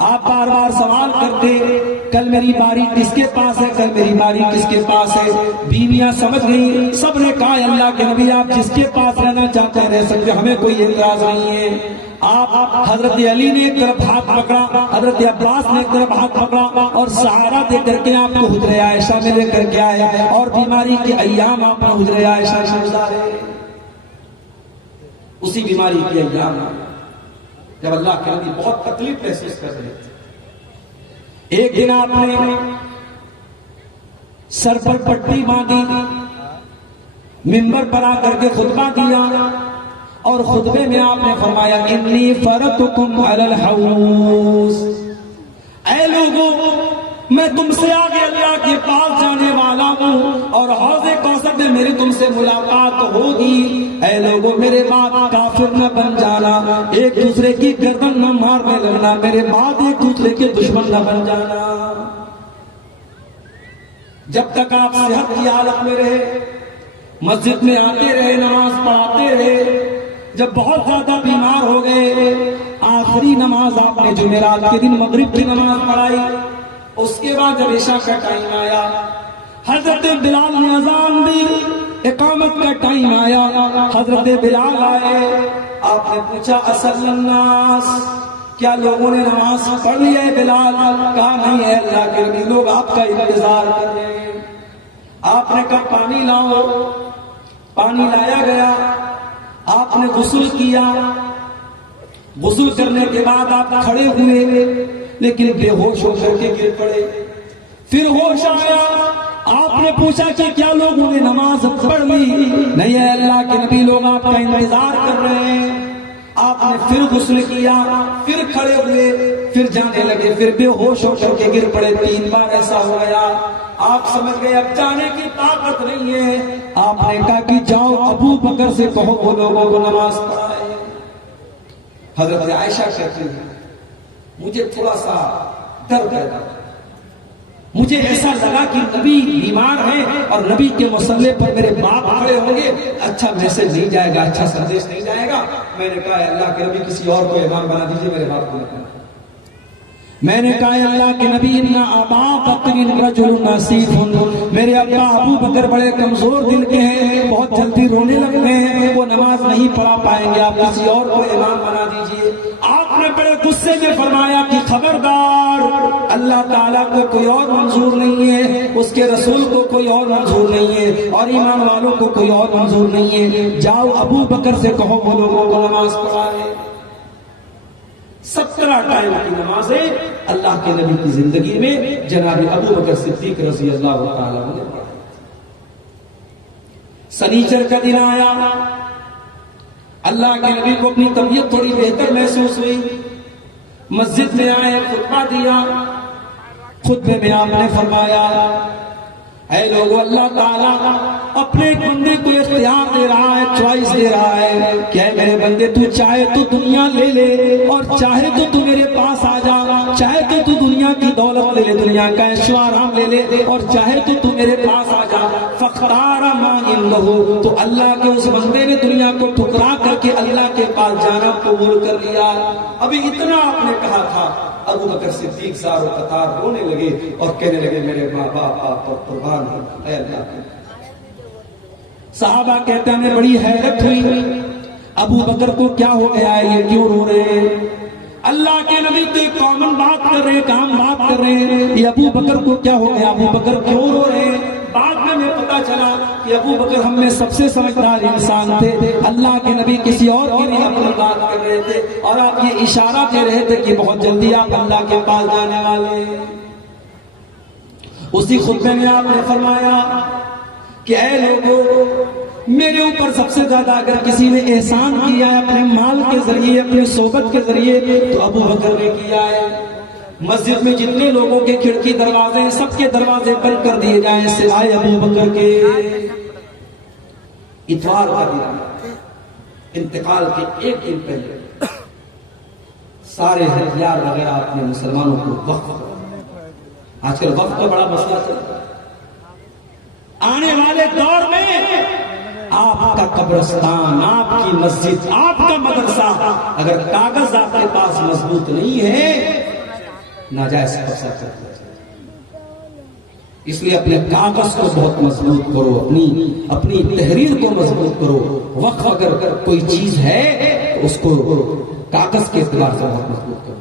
आप बार बार सवाल करते कल मेरी बारी किसके पास है, कल मेरी बारी किसके पास है। बीवियां समझ गई, सबने कहा अल्लाह के नबी आप जिसके पास रहना चाहते हैं रह सकते, हमें कोई एतराज नहीं है। आप हजरत अली ने एक तरफ हाथ पकड़ा, हजरत अब्बास ने एक तरफ हाथ पकड़ा और सहारा दे करके आपको हुजरे आयशा में लेकर के आए और बीमारी के अय्याम आपने हुजरे आयशा में गुजारे। उसी बीमारी के अय्याम जब अल्लाह के नबी बहुत तकलीफ महसूस कर रहे थे, एक दिन आपने सर पर पट्टी बांधी, मिंबर पर आकर के खुतबा दिया और खुतबे में आपने फरमाया इन्नी फरतुकुम अलल हौस, ऐ लोगों मैं तुमसे आगे अल्लाह के पास जाने वाला हूं और हौज़े कौसर में मेरी तुमसे मुलाकात होगी। ऐ लोगों मेरे बाद काफिर न बन जाना, एक दूसरे की गर्दन न मारने लगना, मेरे बाद एक दूसरे के दुश्मन न बन जाना। जब तक आप सेहत की हालत में रहे, मस्जिद में आते रहे, नमाज पढ़ाते रहे। जब बहुत ज्यादा बीमार हो गए, आखिरी नमाज आपने जुमेरात के दिन मगरिब की नमाज पढ़ाई। उसके बाद जब इशा का टाइम आया, हजरत बिलाल ने अजान दी, इकामत का टाइम आया, हजरत बिलाल आए। आपने पूछा असल्लन्नास, क्या लोगों ने नमाज पढ़ ली है बिलाल? कहा नहीं है अल्लाह के नबी, लोग आपका इंतजार कर रहे हैं। आपने कहा पानी लाओ, पानी लाया गया। आपने गुस्ल किया, गुस्ल करने के बाद आप खड़े हुए लेकिन बेहोश होकर के गिर पड़े। फिर होश आया, आपने पूछा कि क्या लोगों ने नमाज पढ़ ली? नहीं है अल्लाह के नबी, लोग आपका इंतजार कर रहे हैं। आपने फिर गुस्ल किया, फिर खड़े हुए, फिर जाने लगे, फिर बेहोश होकर के गिर पड़े। 3 बार ऐसा हो गया। आप समझ गए अब जाने की ताकत नहीं है। आपने कहा कि जाओ अबू बकर से कहो वो लोगों को नमाज पढ़ाए। हजरत आयशा कहती है मुझे थोड़ा सा डर पैदा, मुझे ऐसा लगा कि नबी बीमार है और नबी के मुसल्ले पर मेरे बाप खड़े होंगे, अच्छा मैसेज नहीं जाएगा, अच्छा संदेश नहीं जाएगा। मैंने कहा अल्लाह के नबी किसी और को इमाम बना दीजिए, मेरे बाप को। मैंने कहा अल्लाह के नबी इन्ना अबा बकरिन रजुलुन नसीफुन, मेरे अब्बा अबू बकर बड़े कमजोर दिल के हैं, बहुत जल्दी रोने लगते हैं, वो नमाज नहीं पढ़ा पाएंगे, आप किसी और को इमाम बना दीजिए। आपने बड़े गुस्से में फरमाया कि खबरदार, अल्लाह ताला को कोई और मंजूर नहीं है, उसके रसूल को कोई और मंजूर नहीं है और ईमान वालों को कोई और मंजूर नहीं है। जाओ अबू बकर से कहो वो लोगों को नमाज पढ़ाए। 17 टाइम की नमाजें अल्लाह के नबी की जिंदगी में जनाब अबू बकर सिद्दीक रज़ी अल्लाह तआला ने पढ़ाई। शनीचर का दिन आया, अल्लाह के नबी को अपनी तबीयत थोड़ी बेहतर महसूस हुई, मस्जिद में आए, खुतबा दिया। खुतबे में आपने फरमाया ऐ लोगों, अल्लाह ताला अपने एक बंदे को इख्तियार दे रहा है, चॉइस दे रहा है। क्या है मेरे बंदे, तू चाहे तो दुनिया ले ले और चाहे तो तू मेरे पास आ जा, चाहे तो तू दुनिया की दौलत ले ले, दुनिया का ऐशो आराम ले ले, और चाहे तो तू मेरे पास आ जा। फख्तारा मांगिन लहू, तो अल्लाह के उस बंदे ने दुनिया को ठुकरा करके अल्लाह के पास जाना कबूल कर लिया। अभी इतना आपने कहा था, अबू बकर सिद्दीक सारो कतार रोने लगे और कहने लगे मेरे माँ बाप आप पर कुर्बान हो, ऐ अल्लाह। साहबा कहते हैं बड़ी हैरत हुई, अबू बकर को क्या हो गया है, ये क्यों रो रहे हैं? अल्लाह के नबी तो एक कॉमन बात कर रहे हैं, काम बात कर रहे हैं, ये अबू बकर को क्या हो गया, अबू बकर क्यों रो रहे हैं? बाद में हमें पता चला कि अबू बकर हम में सबसे समझदार इंसान थे। अल्लाह के नबी किसी और के लिए अपनी बात कर रहे थे और आप ये इशारा दे रहे थे कि बहुत जल्दी आप अल्लाह के पास जाने वाले हैं। उसी खुतबे में आपने फरमाया कि ऐ लोगों, मेरे ऊपर सबसे ज्यादा अगर किसी ने एहसान किया है अपने माल के जरिए, अपने सोबत के जरिए, तो अबू बकर ने किया है। मस्जिद में जितने लोगों के खिड़की दरवाजे हैं, सबके दरवाजे बंद कर दिए जाएं सिवाय अबू बकर के। इतवार का दिन, इंतकाल के एक दिन पहले सारे हथियार वगैरह अपने मुसलमानों को वक्फ कर। आजकल वक्फ का बड़ा मसला चल रहा है। आने वाले दौर में आपका कब्रिस्तान, आपकी मस्जिद, आपका मदरसा अगर कागज आपके पास मजबूत नहीं है, नाजायज कब्जा कर दिया जाए। इसलिए अपने कागज को बहुत मजबूत करो, अपनी तहरीर को मजबूत करो। वक्फ अगर कोई चीज है तो उसको कागज के एतबार से बहुत मजबूत करो।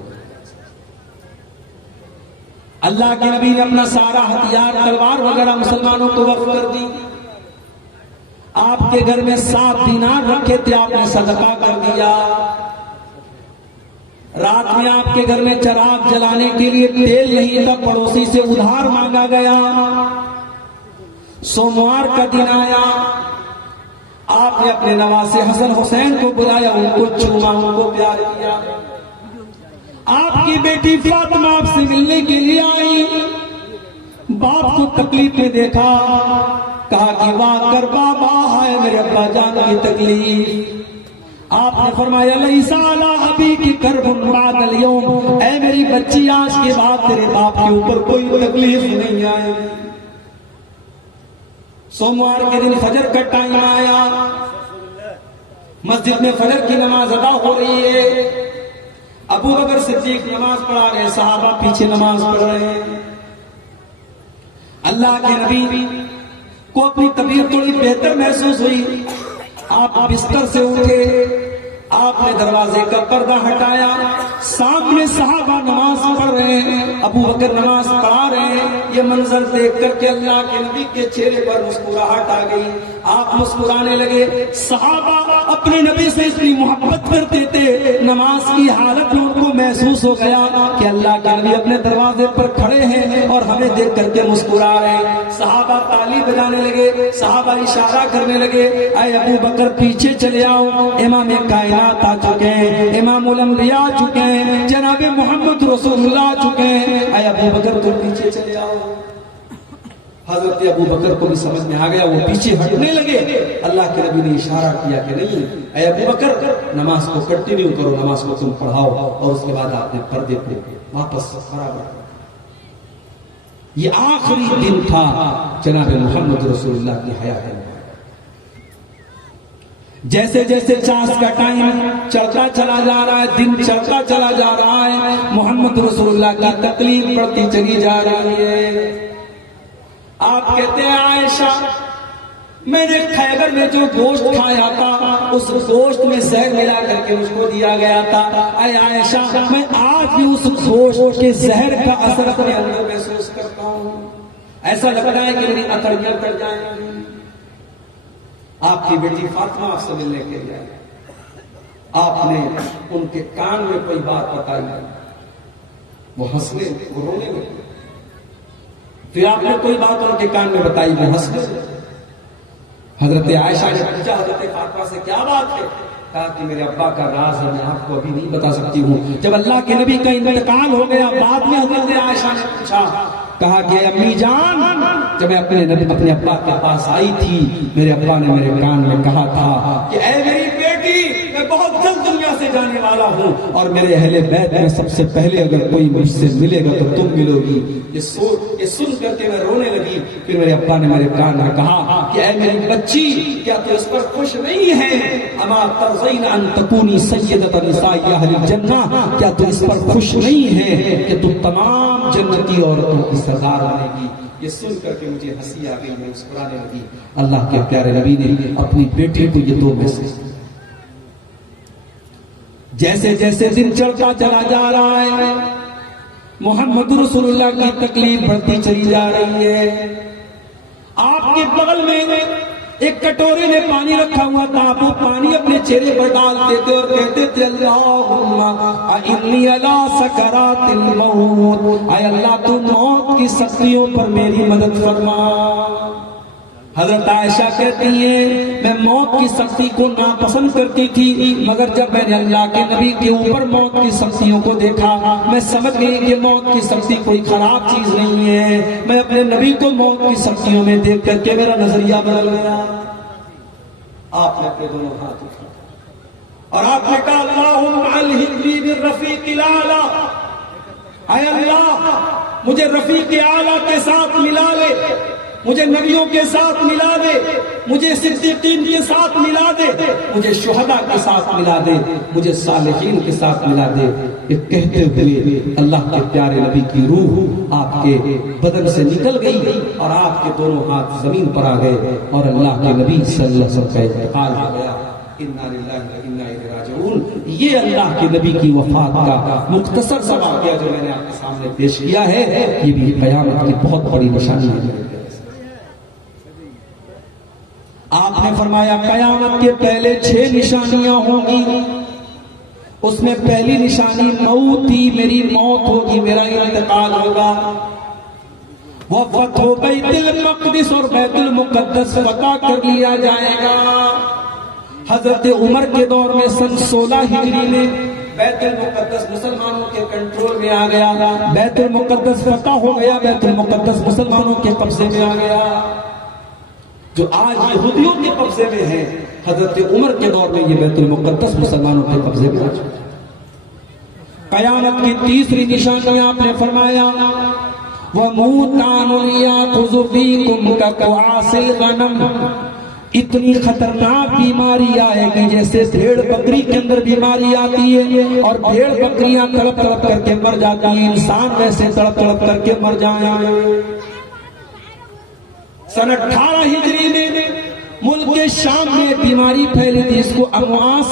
अल्लाह के नबी ने अपना सारा हथियार, तलवार वगैरह मुसलमानों को वक्फ कर दी। आपके घर में 7 दीनार रखे थे, आपने सदका कर दिया। रात में आपके घर में चिराग जलाने के लिए तेल नहीं था, पड़ोसी से उधार मांगा गया। सोमवार का दिन आया, आपने अपने नवासे हसन हुसैन को बुलाया, उनको चूमा, उनको प्यार किया। आपकी बेटी फातिमा आपसे मिलने के लिए आई, बाप को तकलीफ में देखा, कहा कि वाह कर बाबा, है मेरे अब्बा जान की तकलीफ। आपने फरमाया लईसा अला अबी की करबुन बादल यौम, ऐ मेरी बच्ची आज के बाद तेरे बाप के ऊपर कोई तकलीफ नहीं आएगी। सोमवार के दिन फजर का टाइम आया, मस्जिद में फजर की नमाज अदा हो रही है। अबू बकर सिद्दीक नमाज पढ़ा रहे, सहाबा पीछे नमाज पढ़ रहे हैं। अल्लाह के नबी को अपनी तबीयत थोड़ी बेहतर महसूस हुई। आप बिस्तर से उठे, आपने दरवाजे का पर्दा हटाया, सामने सहाबा नमाज पढ़ रहे हैं, अबू बकर नमाज पढ़ा रहे हैं। ये मंजर देख करके अल्लाह के नबी के चेहरे पर मुस्कुराहट आ गई, आप मुस्कुराने लगे। सहाबा अपने नबी से इतनी मोहब्बत करते थे, नमाज की हालत में उनको महसूस हो गया कि अल्लाह के नबी अपने दरवाजे पर खड़े हैं और हमें देख करके मुस्कुरा रहे हैं। सहाबा ताली बजाने लगे, सहाबा इशारा करने लगे, ऐ अबू बकर पीछे चले आओ, इमाम कायनात आ चुके हैं, इमामुल अंबिया आ चुके हैं, जनाब मोहम्मद रसूलुल्लाह आ चुके हैं, ऐ अबू बकर तुम पीछे चले आओ। हजरत अबू बकर को भी समझ में आ गया, वो पीछे हटने लगे। अल्लाह के नबी ने इशारा किया कि नहीं, ऐ अबू बकर नमाज को कंटिन्यू करो, नमाज को तुम पढ़ाओ, और उसके बाद आपने पर्दे पे वापस बराबर। ये आखिरी दिन था जनाब मोहम्मद रसूलुल्लाह की हयात में। जैसे जैसे चास का टाइम चलता चला जा रहा है, दिन चलता चला जा रहा है, मोहम्मद रसूलुल्लाह की तकलीफ बढ़ती चली जा रही है। आप कहते हैं आयशा, मैंने खैबर में जो गोश्त खाया था, उस गोश्त में जहर मिला करके उसको दिया गया था। ऐ आयशा, मैं आज भी उस गोश्त के जहर का असर अपने अंदर महसूस करता हूँ। ऐसा लगता है कि मेरी अतड़ियां कट जाएंगी। आपकी बेटी फातिमा आपसे मिलने के लिए आई, आपने उनके कान में कोई बात बताई, वो हंसने, वो रोने लगे। फिर आपने कोई बात उनके कान में बताई, वो हंसने लगे। हजरत आयशा ने पूछा हजरत फातिमा से क्या बात है? कहा कि मेरे अब्बा का राज है, मैं आपको अभी नहीं बता सकती हूँ। जब अल्लाह के नबी का इंतकाल हो गया, बाद में हजरत आयशा ने पूछा, कहा कि अम्मी जान, जब मैं अपने अब्बा के पास आई थी, मेरे अब्बा ने मेरे कान में कहा था कि ऐ मेरी बेटी, मैं बहुत जल्द दुनिया से जाने वाला हूँ और मेरे अहले बैत में सबसे पहले अगर कोई मुझसे मिलेगा तो तुम मिलोगी। ये सुन करके मैं रोने लगी। फिर मेरे अब्बा ने मेरे कान में कहा कि ऐ मेरी बच्ची, क्या तू इस पर खुश नहीं है? अमा तरज़ीन अन तकूनी सय्यदत निसाई अहलिल जन्नह, क्या तू इस पर खुश नहीं है कि तू तमाम जन्नती औरतों की सरदार बनेगी? ये सुन करके मुझे हंसी आ गई, मैं मुस्कुराने लगी। अल्लाह के प्यारे नबी ने अपनी बेटी को ये दो मैसेज। जैसे जैसे दिन चढ़ता चला जा रहा है, मोहम्मद रसूलुल्लाह की तकलीफ बढ़ती चली जा रही है। आपके बगल में एक कटोरे में पानी रखा हुआ था, आप वो पानी अपने चेहरे पर डालते थे और कहते थे अल्लाहुम्मा इन्नी अला सकरातिल मौत, आय अल्लाह तू मौत की सख्तियों पर मेरी मदद फरमा। हजरत आयशा कहती हैं मैं मौत की सख्ती को नापसंद करती थी, मगर जब मैंने अल्लाह के नबी के ऊपर मौत की सख्तियों को देखा, मैं समझ गई कि मौत की सख्ती कोई खराब चीज नहीं है। मैं अपने नबी को मौत की सख्तियों में देख करके मेरा नजरिया बदल गया। आपने अपने दोनों हाथ उठाए और आपने कहा अल्लाहुम्मा अलहिक़नी बिर्रफ़ीक़िल आला, आय अल्लाह मुझे रफीक आला के साथ मिला ले, मुझे नबियों के साथ मिला दे, मुझे सिद्दीकीन के साथ मिला दे, मुझे शुहदा के साथ मिला दे, मुझे सालिहीन के साथ मिला दे। ये कहते हुए अल्लाह के प्यारे नबी की रूह आपके बदन से निकल गई और आपके दोनों हाथ जमीन पर आ गए और अल्लाह के नबी सल्लल्लाहु अलैहि वसल्लम का इंतकाल हो गया। इन्ना लिल्लाहि व इन्ना इलैहि राजिऊन। ये अल्लाह के नबी की वफात का मुख्तसर सा वाक़या जो मैंने आपके सामने पेश किया है, ये भी क़यामत की बहुत बड़ी निशानी है। आपने फरमाया कयामत के पहले 6 निशानियां होंगी, उसमें पहली निशानी मौत ही, मेरी मौत होगी, मेरा इंतकाल होगा। वह फतह बैतुल मक़दिस और बैतुल मुक़द्दस फतह कर लिया जाएगा। हजरत उमर के दौर में सन 16 हिजरी में बैतुल मुक़द्दस मुसलमानों के कंट्रोल में आ गया, बैतुल मुक़द्दस फतह हो गया, बैतुल मुक़द्दस मुसलमानों के कब्जे में आ गया। जो आज यहूदियों के कब्जे में है, हजरत उमर के दौर में ये बैतुल मुक़द्दस मुसलमानों के कब्जे में आ चुका। कयामत की तीसरी निशानी आपने फरमाया इतनी खतरनाक बीमारी आएगी जैसे भेड़ बकरी के अंदर बीमारी आती है और भेड़ बकरियां तड़प तड़प करके मर जाती है, इंसान वैसे तड़प तड़प करके मर जाएंगे। सन 18 हिजरी में मुल्क के शाम में बीमारी फैली थी, इसको अमवास,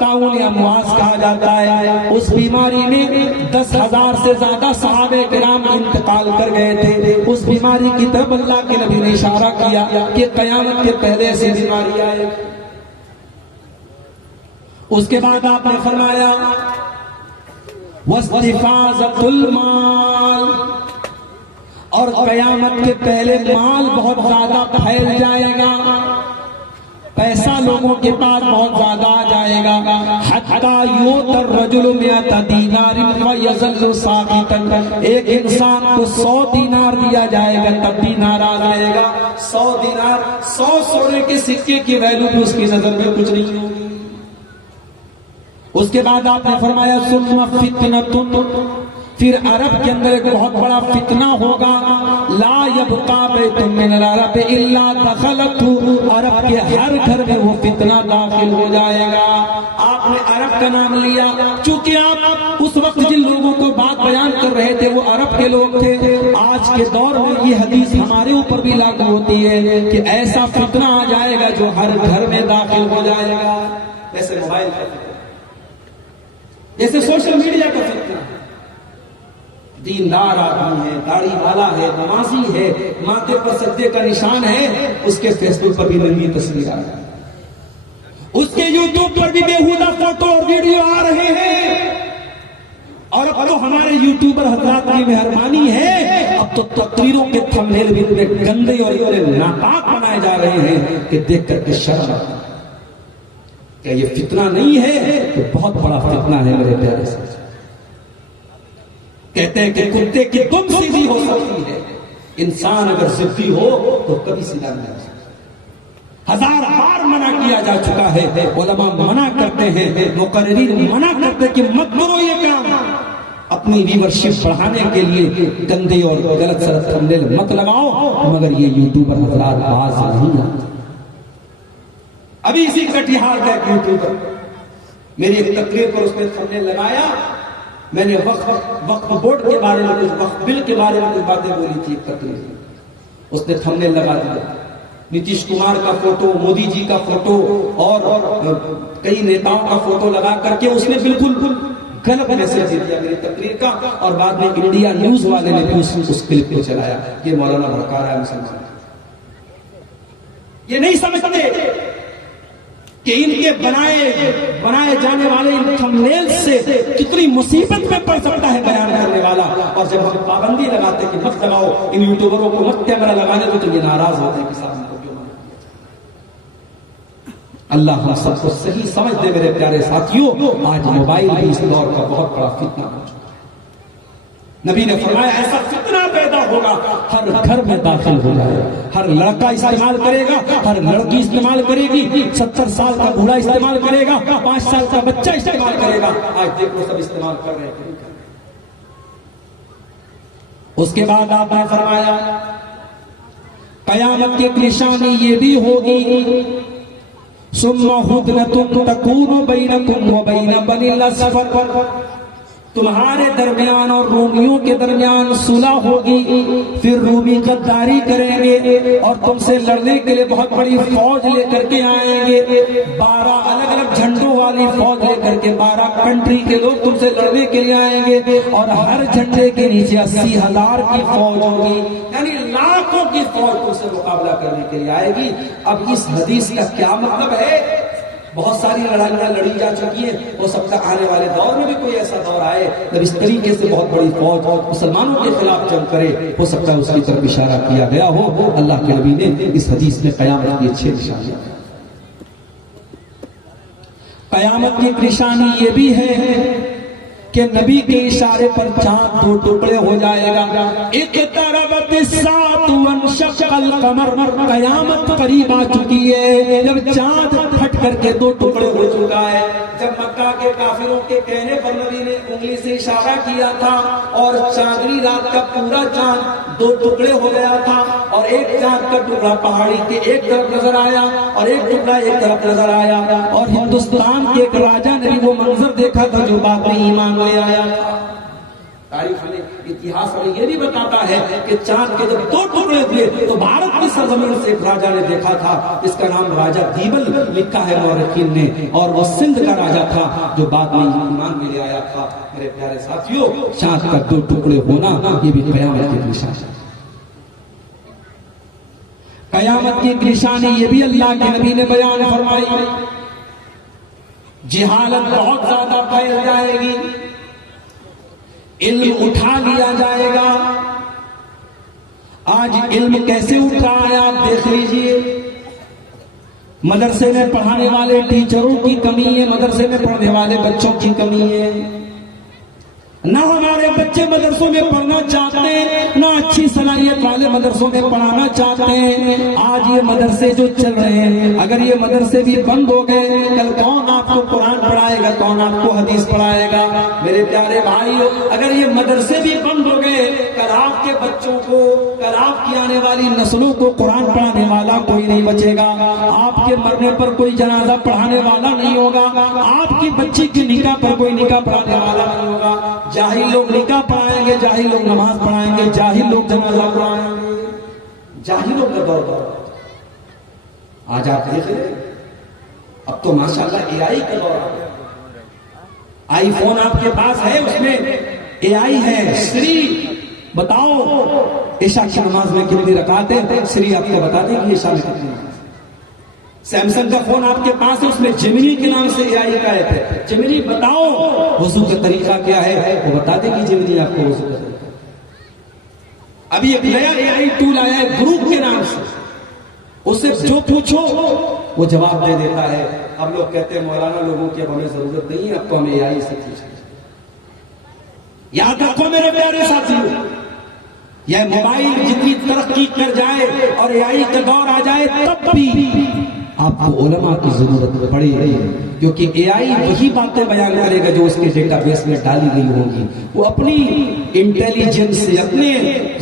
ताउन अमवास कहा जाता है। उस बीमारी में 10,000 से ज्यादा सहाबे किराम इंतकाल कर गए थे। उस बीमारी की तरफ अल्लाह के नबी ने इशारा किया कि कयामत के पहले से बीमारी आए। उसके बाद आपने फरमाया वस्तिफाज़तुल माल, और कयामत के पहले माल बहुत ज्यादा फैल जाएगा, पैसा लोगों के पास बहुत ज्यादा आ जाएगा। हत्ता युतर रजुल मिअता दीनारिन व यज़ल्लु साक़ितन, एक इंसान को 100 दीनार दिया जाएगा तब भी नाराज आएगा। 100 दीनार, 100 सोने के सिक्के की वैल्यू भी उसकी नजर में कुछ नहीं होगी। उसके बाद आपने फरमाया सुम्मा फितनतुन, फिर अरब के अंदर एक बहुत बड़ा फितना होगा। ला यबका बैतुम मिनल अरब इल्ला दखलतहु, अरब के हर घर में वो फितना दाखिल हो जाएगा। आपने अरब का नाम लिया चूंकि आप उस वक्त जिन लोगों को बात बयान कर रहे थे वो अरब के लोग थे। आज के दौर में ये हदीस हमारे ऊपर भी लागू होती है कि ऐसा फितना आ जाएगा जो हर घर में दाखिल हो जाएगा। जैसे मोबाइल का फितना, जैसे सोशल मीडिया का फितना। दीनदार आदमी है, दाढ़ी वाला है, नमाजी है, माथे पर सज्जे का निशान है, उसके फेसबुक पर भी नंगी तस्वीर आ रही है, उसके यूट्यूब पर भी बेहुदा फोटो और वीडियो आ रहे हैं। और अब तो हमारे यूट्यूबर हजरात की मेहरबानी है, अब तो तकरीरों के थंबनेल भी इतने गंदे और इतने नापाक बनाए जा रहे हैं कि देख करके शर्म आती है। क्या ये फितना नहीं है? तो बहुत बड़ा फितना है मेरे प्यारे साथी। कहते हैं कि कुत्ते की दुम सीधी हो सकती है इंसान अगर जिद्दी हो तो कभी सीधा नहीं जा सकता। 1000 बार मना किया जा चुका है, उलमा मना करते हैं, मुकर्रिरीन मना करते कि मत करो ये काम। अपनी व्यूअरशिप बढ़ाने के लिए गंदे और गलत सलत थंबनेल मत लगाओ, मगर ये यूट्यूबर हजरात बाज नहीं आते। अभी इसी कटिहार का एक यूट्यूबर मेरी एक तकरीर पर उसने थंबनेल लगाया, मैंने वक्फ बोर्ड के बारे में कुछ, वक्फ बिल के बारे में कुछ बातें बोली थी तकरीर, उसने थंबनेल लगा दिया नीतीश कुमार का फोटो, मोदी जी का फोटो और कई नेताओं का फोटो लगा करके उसने बिल्कुल गलत मैसेज दे दिया मेरी तकरीर का। और बाद में इंडिया न्यूज वाले ने भी उस क्लिप को चलाया, ये मौलाना भड़का रहा है मुसलमान। ये नहीं समझते कि इनके बनाए जाने वाले इन थंबनेल से कितनी मुसीबत में पड़ सकता है बयान करने वाला। और जब हम पाबंदी लगाते कि मत लगाओ इन यूट्यूबरों को, मत कैमरा लगाने, तो ये नाराज होते हैं कि साहब हमको क्यों मना किया। अल्लाह हम सबको सही समझ दे मेरे प्यारे साथियों। आज मोबाइल भी इस दौर का बहुत बड़ा फितना हो चुका है। नबी ने फरमाया ऐसा फितना पैदा होगा, हर घर में दाखिल हो जाएगा। हर लड़का इस्तेमाल करेगा, हर लड़की इस्तेमाल करेगी, 70 साल का बूढ़ा इस्तेमाल करेगा, 5 साल का बच्चा इस्तेमाल करेगा। आज देखो सब इस्तेमाल कर रहे हैं। उसके बाद आपने फरमाया कयामत की निशानी ये भी होगी, सुम्मा हुदनतुन तकूनु बैनकुम व बैन बनिल अस्फर, तुम्हारे दरमियान और रोमियों के दरमियान सुलह होगी। फिर रूमी गद्दारी करेंगे और तुमसे लड़ने के लिए बहुत बड़ी फौज लेकर के आएंगे। 12 अलग अलग झंडों वाली फौज लेकर के 12 कंट्री के लोग तुमसे लड़ने के लिए आएंगे और हर झंडे के नीचे 80,000 की फौज होगी, यानी लाखों की फौज तुमसे मुकाबला करने के लिए आएगी। अब इस हदीस का क्या मतलब है? बहुत सारी लड़ाइयां लड़ी जा चुकी है, हो सकता है आने वाले दौर में भी कोई ऐसा दौर आए जब इस तरीके से बहुत बड़ी फौज मुसलमानों के खिलाफ जंग करे। हो सकता है उसकी तरफ इशारा किया गया हो। अल्लाह के नबी ने इस हदीस में कयामत की 6 निशानियां, कयामत की निशानी ये भी है कि नबी के इशारे पर चांद 2 टुकड़े हो जाएगा। कयामत करीब आ चुकी है, जब चांद फट करके 2 टुकड़े हो चुका है। जब मक्का के काफिरों के कहने पर नबी ने उंगली से इशारा किया था और चांदनी रात का पूरा चांद 2 टुकड़े हो गया था और एक चांद का टुकड़ा पहाड़ी के एक तरफ नजर आया और एक टुकड़ा एक तरफ नजर आया। और हिंदुस्तान के एक राजा ने भी वो मंजर देखा था जो बाद में ईमान ले आया था। तारीख में, इतिहास में ये भी बताता है कि चांद के जब 2 टुकड़े हुए तो भारत की सरजमीन से एक राजा ने देखा था, इसका नाम राजा दीबल लिखा है मौरखीन ने, और वो सिंध का राजा था जो बाद में ईमान में ले आया था। मेरे प्यारे साथियों, चांद का 2 टुकड़े होना ये भी कयामत की निशानी है। कयामत की निशानी ये भी अल्लाह के नबी ने बयान फरमाई। जिहालत बहुत ज्यादा फैल जाएगी, इल्म उठा लिया जाएगा। आज इल्म कैसे उठ रहा है आप देख लीजिए। मदरसे में पढ़ाने वाले टीचरों की कमी है, मदरसे में पढ़ने वाले बच्चों की कमी है। ना हमारे बच्चे मदरसों में पढ़ना चाहते हैं, ना अच्छी सलाहियत वाले मदरसों में पढ़ाना चाहते हैं। आज ये मदरसे जो चल रहे हैं, अगर ये मदरसे भी बंद हो गए, कल कौन आपको कुरान पढ़ाएगा, कौन आपको हदीस पढ़ाएगा? मेरे प्यारे भाइयों, अगर ये मदरसे भी बंद हो गए, कल आपके बच्चों को, कल आपकी आने वाली नस्लों को कुरान पढ़ाने वाला कोई नहीं बचेगा। आपके मरने पर कोई जनाजा पढ़ाने वाला नहीं होगा, आपकी बच्ची की निकाह पर कोई निकाह पढ़ाने वाला नहीं होगा। जाहिल लोग निकाह पढ़ाएंगे, जाहिल लोग नमाज पढ़ाएंगे, जाहिल लोग जनाजा पढ़ाएंगे। जाहिलों का दौर आज आप देख रहे हैं। अब तो माशाल्लाह एआई का दौर आ गया। आईफोन आपके पास है, उसमें एआई है। श्री बताओ ईशा की नमाज में कितनी रकातें, श्री आपको बता देगी ईशा में कितनी। सैमसंग का फोन आपके पास है, उसमें जेमिनी के नाम से एआई का ऐप है। जेमिनी बताओ वुजू का तरीका क्या है, वो बता देगी जेमिनी आपको वुजू का तरीका। अभी एक नया एआई टूल आया है ग्रुप के नाम से, उससे जो पूछो वो जवाब दे देता है। अब लोग कहते हैं मौलाना लोगों की अब हमें जरूरत नहीं है, अब तो हमें एआई से पूछना। याद रखो मेरे प्यारे साथियों, यह मोबाइल जितनी तरक्की कर जाए और एआई का दौर आ जाए तब भी आपको उलमा की जरूरत पड़ेगी, क्योंकि एआई वही बातें बयान करेगा जो उसके डेटाबेस में डाली गई होंगी। वो अपनी इंटेलिजेंस से, अपने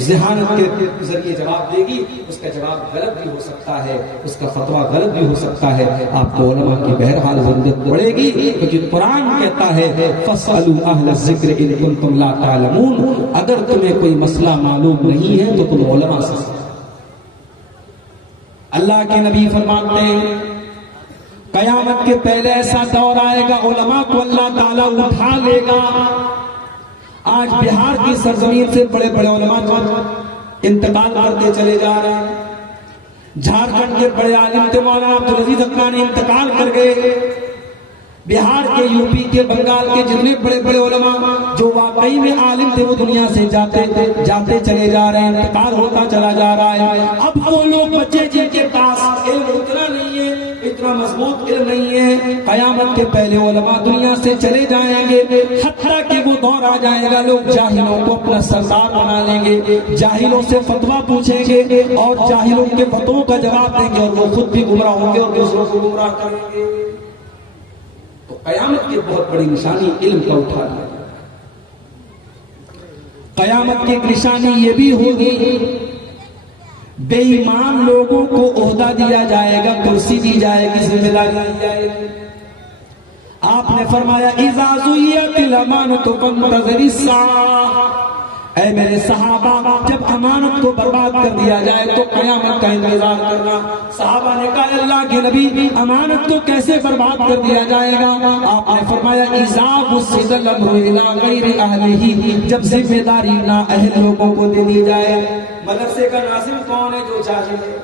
ज़हानत के जरिए जवाब देगी। उसका जवाब गलत भी हो सकता है, उसका फतवा गलत भी हो सकता है। आपको उलमा की बहरहाल जरूरत पड़ेगी, क्योंकि कुरान कहता है फस्अलू अहल ज़िक्र इन कुंतुम ला तालमून, अगर तुम्हें कोई मसला मालूम नहीं है तो तुम उलमा से। अल्लाह के नबी फरमाते हैं कयामत के पहले ऐसा दौर आएगा उलमा को अल्लाह ताला उठा लेगा। आज बिहार की सरजमीन से बड़े बड़े उलमा इंतकाल करते चले जा रहे हैं। झारखंड के बड़े आलिम थे मौलाना अब्दुल अजीज अदनानी इंतकाल कर गए। बिहार के, यूपी के, बंगाल के जितने बड़े बड़े उलमा जो वाकई में आलिम थे वो दुनिया से जाते चले जा रहे हैं, इंतकाल होता चला जा रहा है। अब वो लोग बच्चे जिनके पास इल्म उतना नहीं है, इतना मजबूत इल्म नहीं है, कयामत के पहले उलमा दुनिया से चले जाएंगे। हत्ता कि वो दौर आ जाएगा लोग जाहिलों को अपना सरदार बना लेंगे, जाहिलों से फतवा पूछेंगे और जाहिलों के फतवों का जवाब देंगे और वो खुद भी गुमराह होंगे और दूसरों को गुमराह करेंगे। तो कयामत की बहुत बड़ी निशानी इल्म का उठा लिया। कयामत की एक निशानी ये भी होगी बेईमान लोगों को ओहदा दिया जाएगा, कुर्सी दी जाएगी, जिम्मेदारी दी जाएगी। आपने फरमाया इज़ा ज़ुय्यतिल अमानतु फंतज़िरिस्साअह, ऐ मेरे सहाबा जब अमानत को बर्बाद कर दिया जाए तो कयामत का इंतजार करना। सहाबा ने कहा अल्लाह के नबी अमानत को कैसे बर्बाद कर दिया जाएगा? आपने फरमाया इज़ा वुस्सिदल अम्रु इला गैरि अहलिही, जब जिम्मेदारी ना अहल लोगों को दे दी जाए। मदरसे का नाज़िम कौन है? जो जाहिल है।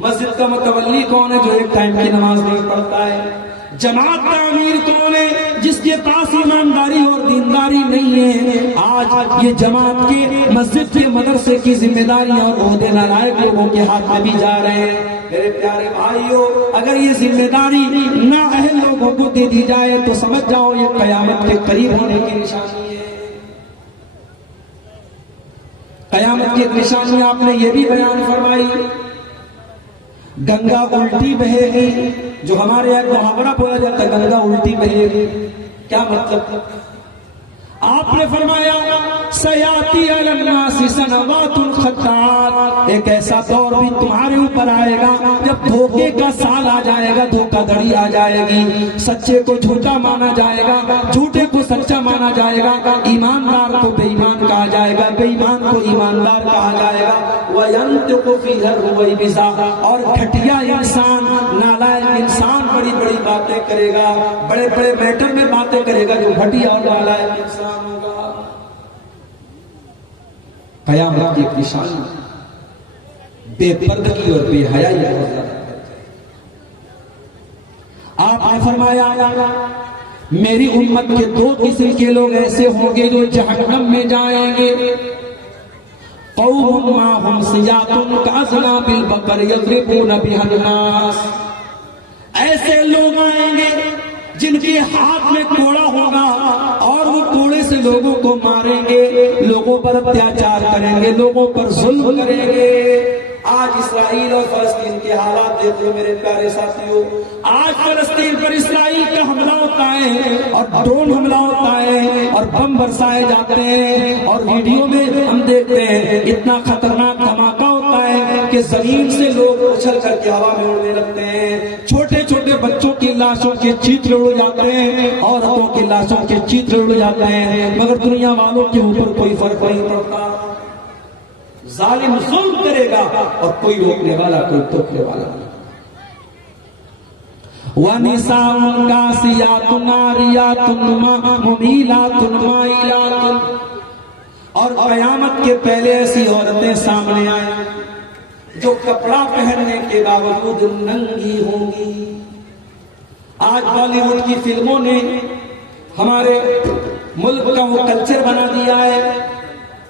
मस्जिद का मुतवल्ली कौन है? जो एक टाइम की नमाज नहीं पढ़ता है। जमात का अमीर कौन है? जिसके पास ईमानदारी और दीनदारी नहीं है। आज ये जमात के, मस्जिद के, मदरसे की जिम्मेदारी और ओहदे नालायक लोगों के हाथ में भी जा रहे हैं। मेरे प्यारे भाइयों, अगर ये जिम्मेदारी ना अहल लोगों को दे दी जाए तो समझ जाओ ये कयामत के करीब होने की निशानी है। कयामत की निशानी आपने ये भी बयान फरमाई, गंगा उल्टी बहेगी। जो हमारे यहाँ मुहावरा बोला जाता है गंगा उल्टी बहेगी, क्या मतलब? आपने फरमाया सयाती अलन्नासी सनवातुल खत्तार, एक ऐसा दौर भी तुम्हारे ऊपर आएगा जब धोखे का साल आ जाएगा, धोखाधड़ी आ जाएगी। सच्चे को झूठा माना जाएगा, झूठे को सच्चा माना जाएगा, ईमानदार को बेईमान कहा जाएगा, बेईमान को ईमानदार कहा जाएगा। वयंतिकु फीहर रुवैबिज़ा, और घटिया इंसान, नालायक इंसान बड़ी बड़ी बातें करेगा, बड़े बड़े मैटर में बातें करेगा जो घटिया और नालायक इंसान होगा। कयामत की एक निशानी बेपर्दगी और बेहयाई है। आपने फरमाया मेरी उम्मत के दो किस्म के लोग ऐसे होंगे जो जहन्नम में जाएंगे। कौमुन माहुम सियातुन कअज़नाबिल बकर यज़रिबून बिहन्नास, ऐसे लोग आएंगे जिनके हाथ में कोड़ा होगा और वो कोड़े से लोगों को मारेंगे, लोगों पर अत्याचार करेंगे, लोगों पर जुल्म करेंगे। आज इस्राइल और फलस्तीन के हालात देख लो मेरे प्यारे साथियों। आज फलस्तीन पर इस्राइल का हमला होता है और ड्रोन हमला होता है और बम बरसाए जाते हैं और वीडियो में हम देखते हैं इतना खतरनाक धमाका होता है कि जमीन से लोग उछल करके हवा में उड़ने लगते हैं। छोटे छोटे बच्चों की लाशों के चित्र उड़ जाते हैं, औरतों की लाशों के चित्र उड़ जाते हैं, मगर दुनिया वालों के ऊपर कोई फर्क नहीं पड़ता। जालिम जुल्म करेगा और कोई रोकने वाला, कोई टोकने वाला नहीं। वनिसाउन कासियातुन नारियातुन मुमीलातुन माइलातुन, और कयामत के पहले ऐसी औरतें सामने आए जो कपड़ा पहनने के बावजूद नंगी होंगी। आज बॉलीवुड की फिल्मों ने हमारे मुल्क का वो कल्चर बना दिया है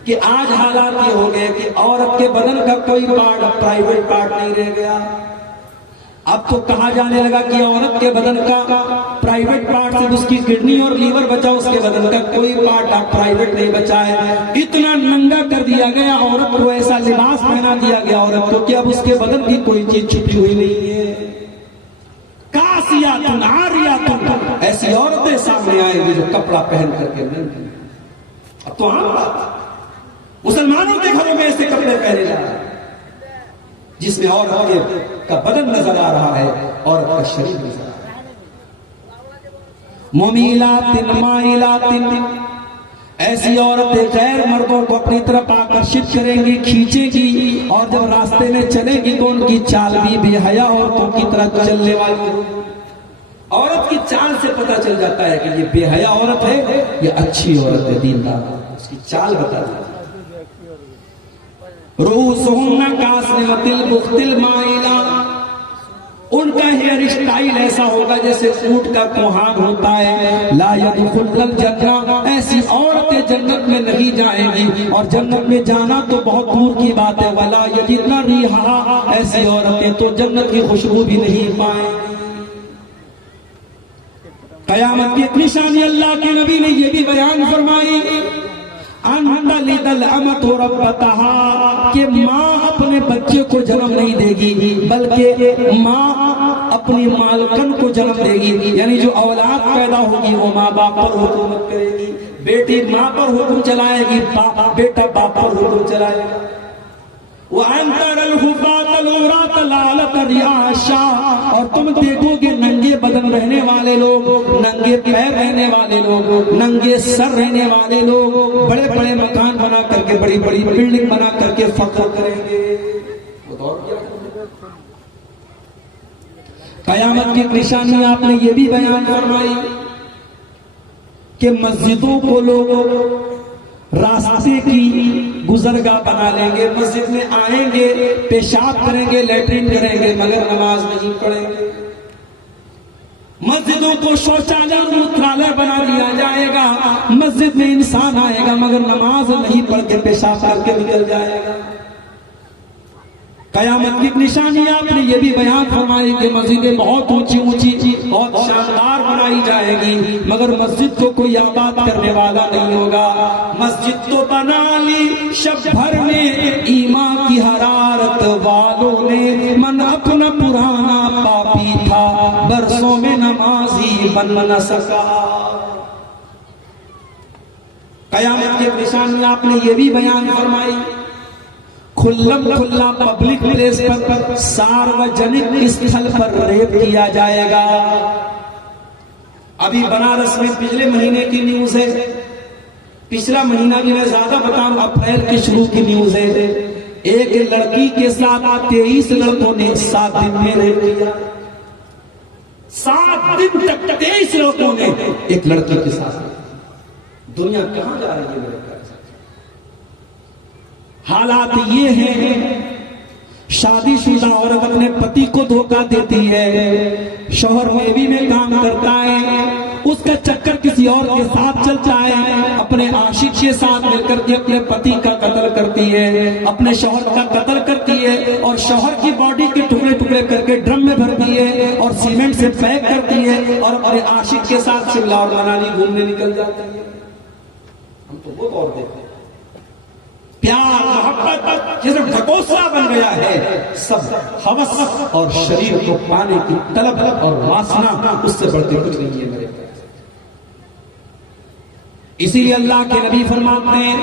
कि आज हालात ये हो गए कि औरत के बदन का कोई पार्ट, प्राइवेट पार्ट नहीं रह गया। अब तो कहा जाने लगा कि औरत के बदन का प्राइवेट पार्ट से उसकी किडनी और लीवर बचा, उसके बदन का कोई पार्ट आप प्राइवेट नहीं बचा है। इतना नंगा कर दिया गया औरत को, ऐसा लिबास पहना दिया गया औरत को कि अब उसके बदन की कोई चीज छुपी हुई नहीं है। कासियातुन आरियातुन, ऐसी औरतें सामने आएंगी जो कपड़ा पहन करके नंगी। अब तो आम बात, मुसलमानों के घरों में ऐसे कपड़े पहने जा रहे हैं जिसमें औरत का बदन नजर आ रहा है, औरत का शरीर नजर आ रहा है। मुमीलातिन माइलातिन, ऐसी औरतें गैर मर्दों को अपनी तरफ आकर्षित करेंगी, खींचेगी, और जब रास्ते में चलेगी तो उनकी चाल भी बेहया औरतों की तरह चलने वाली। औरत की चाल से पता चल जाता है कि ये बेहया औरत है, ये अच्छी औरत है, दीनदार, उसकी चाल बता देती है। रूसुहुन्ना कास्निमतिल बुख्तिल माइला, उनका हेयर स्टाइल ऐसा होगा जैसे ऊंट का कोहान होता है। ला यदखुलुल जन्नह, ऐसी औरतें जन्नत में नहीं जाएंगी, और जन्नत में जाना तो बहुत दूर की बात है। वला यजिदना रिहा, ऐसी औरतें तो जन्नत की खुशबू भी नहीं पाएंगी। कयामत की एक निशानी अल्लाह के नबी ने यह भी बयान फरमाई, कि माँ अपने बच्चे को जन्म नहीं देगी, बल्कि माँ अपनी मालकन को जन्म देगी। यानी जो औलाद पैदा होगी वो माँ बाप पर हुकूमत करेगी। बेटी माँ पर हुक्म चलाएगी, बेटा बाप पर हुक्म चलाएगा। और तुम देखोगे नंगे बदन रहने वाले लोग, नंगे पैर रहने वाले लोग, नंगे सर रहने वाले लोग बड़े बड़े मकान बना करके, बड़ी बड़ी बिल्डिंग बना करके फख्र करेंगे। कयामत की निशानी आपने ये भी बयान फरमाई कि मस्जिदों को लोग रास्ते की गुजरगाह बना लेंगे। मस्जिद में आएंगे, पेशाब करेंगे, लेटरिन करेंगे, मगर नमाज नहीं पढ़ेंगे। मस्जिदों को शौचालय मूत्रालय बना दिया जाएगा। मस्जिद में इंसान आएगा मगर नमाज नहीं पढ़ के पेशाब करके निकल जाएगा। कयामत की निशानी आपने ये भी बयान फरमाई कि मस्जिदें बहुत ऊंची ऊंची बहुत शानदार बनाई जाएगी, मगर मस्जिद को कोई आबाद करने वाला नहीं होगा। मस्जिद तो बना ली शब भर में ईमान की हरारत वालों ने, मन अपना पुराना पापी था, बरसों में नमाजी बन न सका। कयामत की निशानी आपने ये भी बयान फरमाई, खुल्लम खुल्ला पब्लिक प्लेस पर, सार्वजनिक स्थल पर रेप किया जाएगा। अभी बनारस में पिछले महीने की न्यूज है, पिछला महीना भी मैं ज्यादा बताऊं, अप्रैल के शुरू की न्यूज है। एक लड़की के साथ 23 लड़कों ने 7 दिन में रेप किया। 7 दिन तक 23 लड़कों ने एक लड़की के साथ। दुनिया कहां जा रही है मेरे प्यारे? हालात ये हैं, शादीशुदा औरत अपने पति को धोखा देती है, शौहर नेवी में काम करता है, उसका चक्कर किसी और के साथ चलता है, अपने आशिक के साथ मिलकर के अपने पति का कत्ल करती है, अपने शौहर का कत्ल करती है, और शौहर की बॉडी के टुकड़े टुकड़े करके ड्रम में भरती है और सीमेंट से पैक करती है, और अपने आशिक के साथ शिमला और मनाली घूमने निकल जाती है। हम तो वो दौर देखते हैं, प्यार मोहब्बत जैसे ढकोसला बन गया है, सब हवस और शरीर को पाने की तलब और वासना, उससे बढ़ते कुछ नहीं है मेरे प्यारे। इसीलिए अल्लाह के नबी फरमाते हैं,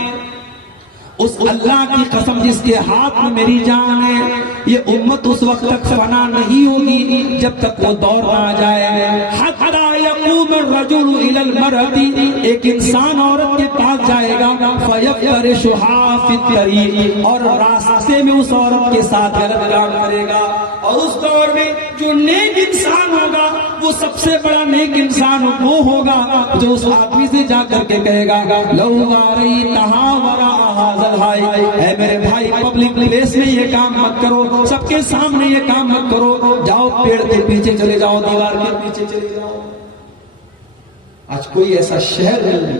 उस अल्लाह की कसम जिसके हाथ में मेरी जान है, ये उम्मत उस वक्त तक फना नहीं होगी जब तक वो दौर ना आ जाए। हत्ता यक़ूम अर्रजुलु इलल मरअती, एक इंसान औरत के पास जाएगा, फयफ़रिशुहा फ़ित तरीक़, और रास्ते में उस औरत के साथ गलत काम करेगा। और उस दौर में जो नेक इंसान होगा, वो सबसे बड़ा नेक इंसान वो होगा जो उस आदमी से जाकर के कहेगा, लौ वारी तहावरा हाज़ल हाय, ऐ मेरे भाई पब्लिक प्लेस में ये काम मत करो, सबके सामने ये काम मत करो, जाओ पेड़ के पीछे चले जाओ, दीवार के पीछे चले जाओ। आज कोई ऐसा शहर नहीं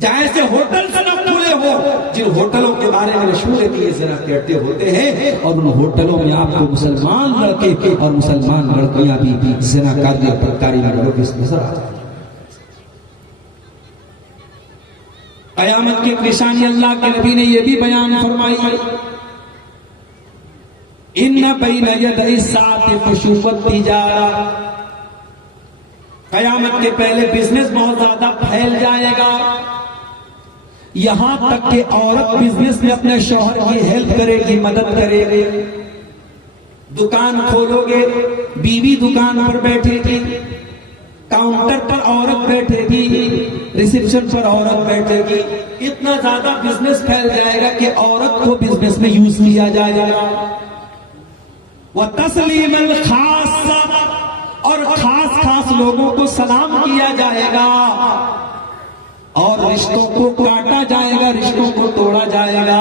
चाहे से होटल से न खुले हो, जिन होटलों के बारे में रसूल की ये ज़रा कहते होते हैं, और उन होटलों में आपको मुसलमान लड़के और मुसलमान लड़कियां भी ज़िनाकारी और बदकारी में लोग नजर आ जाए। कयामत की निशानी अल्लाह के नबी ने यह भी बयान फरमाई, इन्न बैन यदै साति खुशूवत तिजारा, कयामत के पहले बिजनेस बहुत ज्यादा फैल जाएगा, यहां तक कि औरत बिजनेस में अपने शौहर की हेल्प करेगी, मदद करेगी। दुकान खोलोगे, बीवी दुकान पर बैठेगी, काउंटर पर औरत बैठेगी, रिसेप्शन पर औरत बैठेगी। इतना ज्यादा बिजनेस फैल जाएगा कि औरत को बिजनेस में यूज किया जाएगा। वह तस्लीम अल खास, और खास खास लोगों को सलाम किया जाएगा, और रिश्तों को काटा जाएगा, रिश्तों को तोड़ा जाएगा।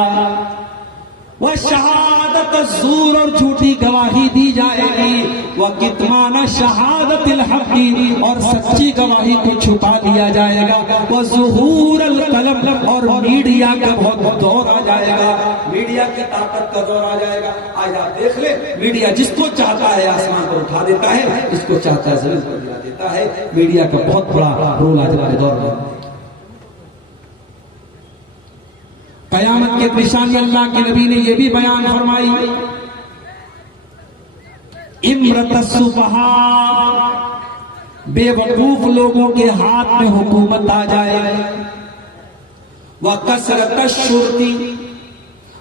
वह शहादत ज़ूर, और झूठी गवाही दी जाएगी। वह कितमान शहादतिल हक़ी, और सच्ची गवाही को छुपा दिया जाएगा। वह ज़ुहूर अल कलम, और मीडिया का बहुत दौर आ जाएगा, मीडिया की ताकत का दौर आ जाएगा। आज आप देख ले, मीडिया जिसको चाहता है आसमान पर उठा देता है, जिसको चाहता है जमीन पर गिरा देता है। मीडिया का बहुत बड़ा रोल आज के दौर में। कयामत के निशानी अल्लाह के नबी ने यह भी बयान फरमाई, इम्रत सुफहा, बेवकूफ लोगों के हाथ में हुकूमत आ जाए। वह कसरत शुर्ती,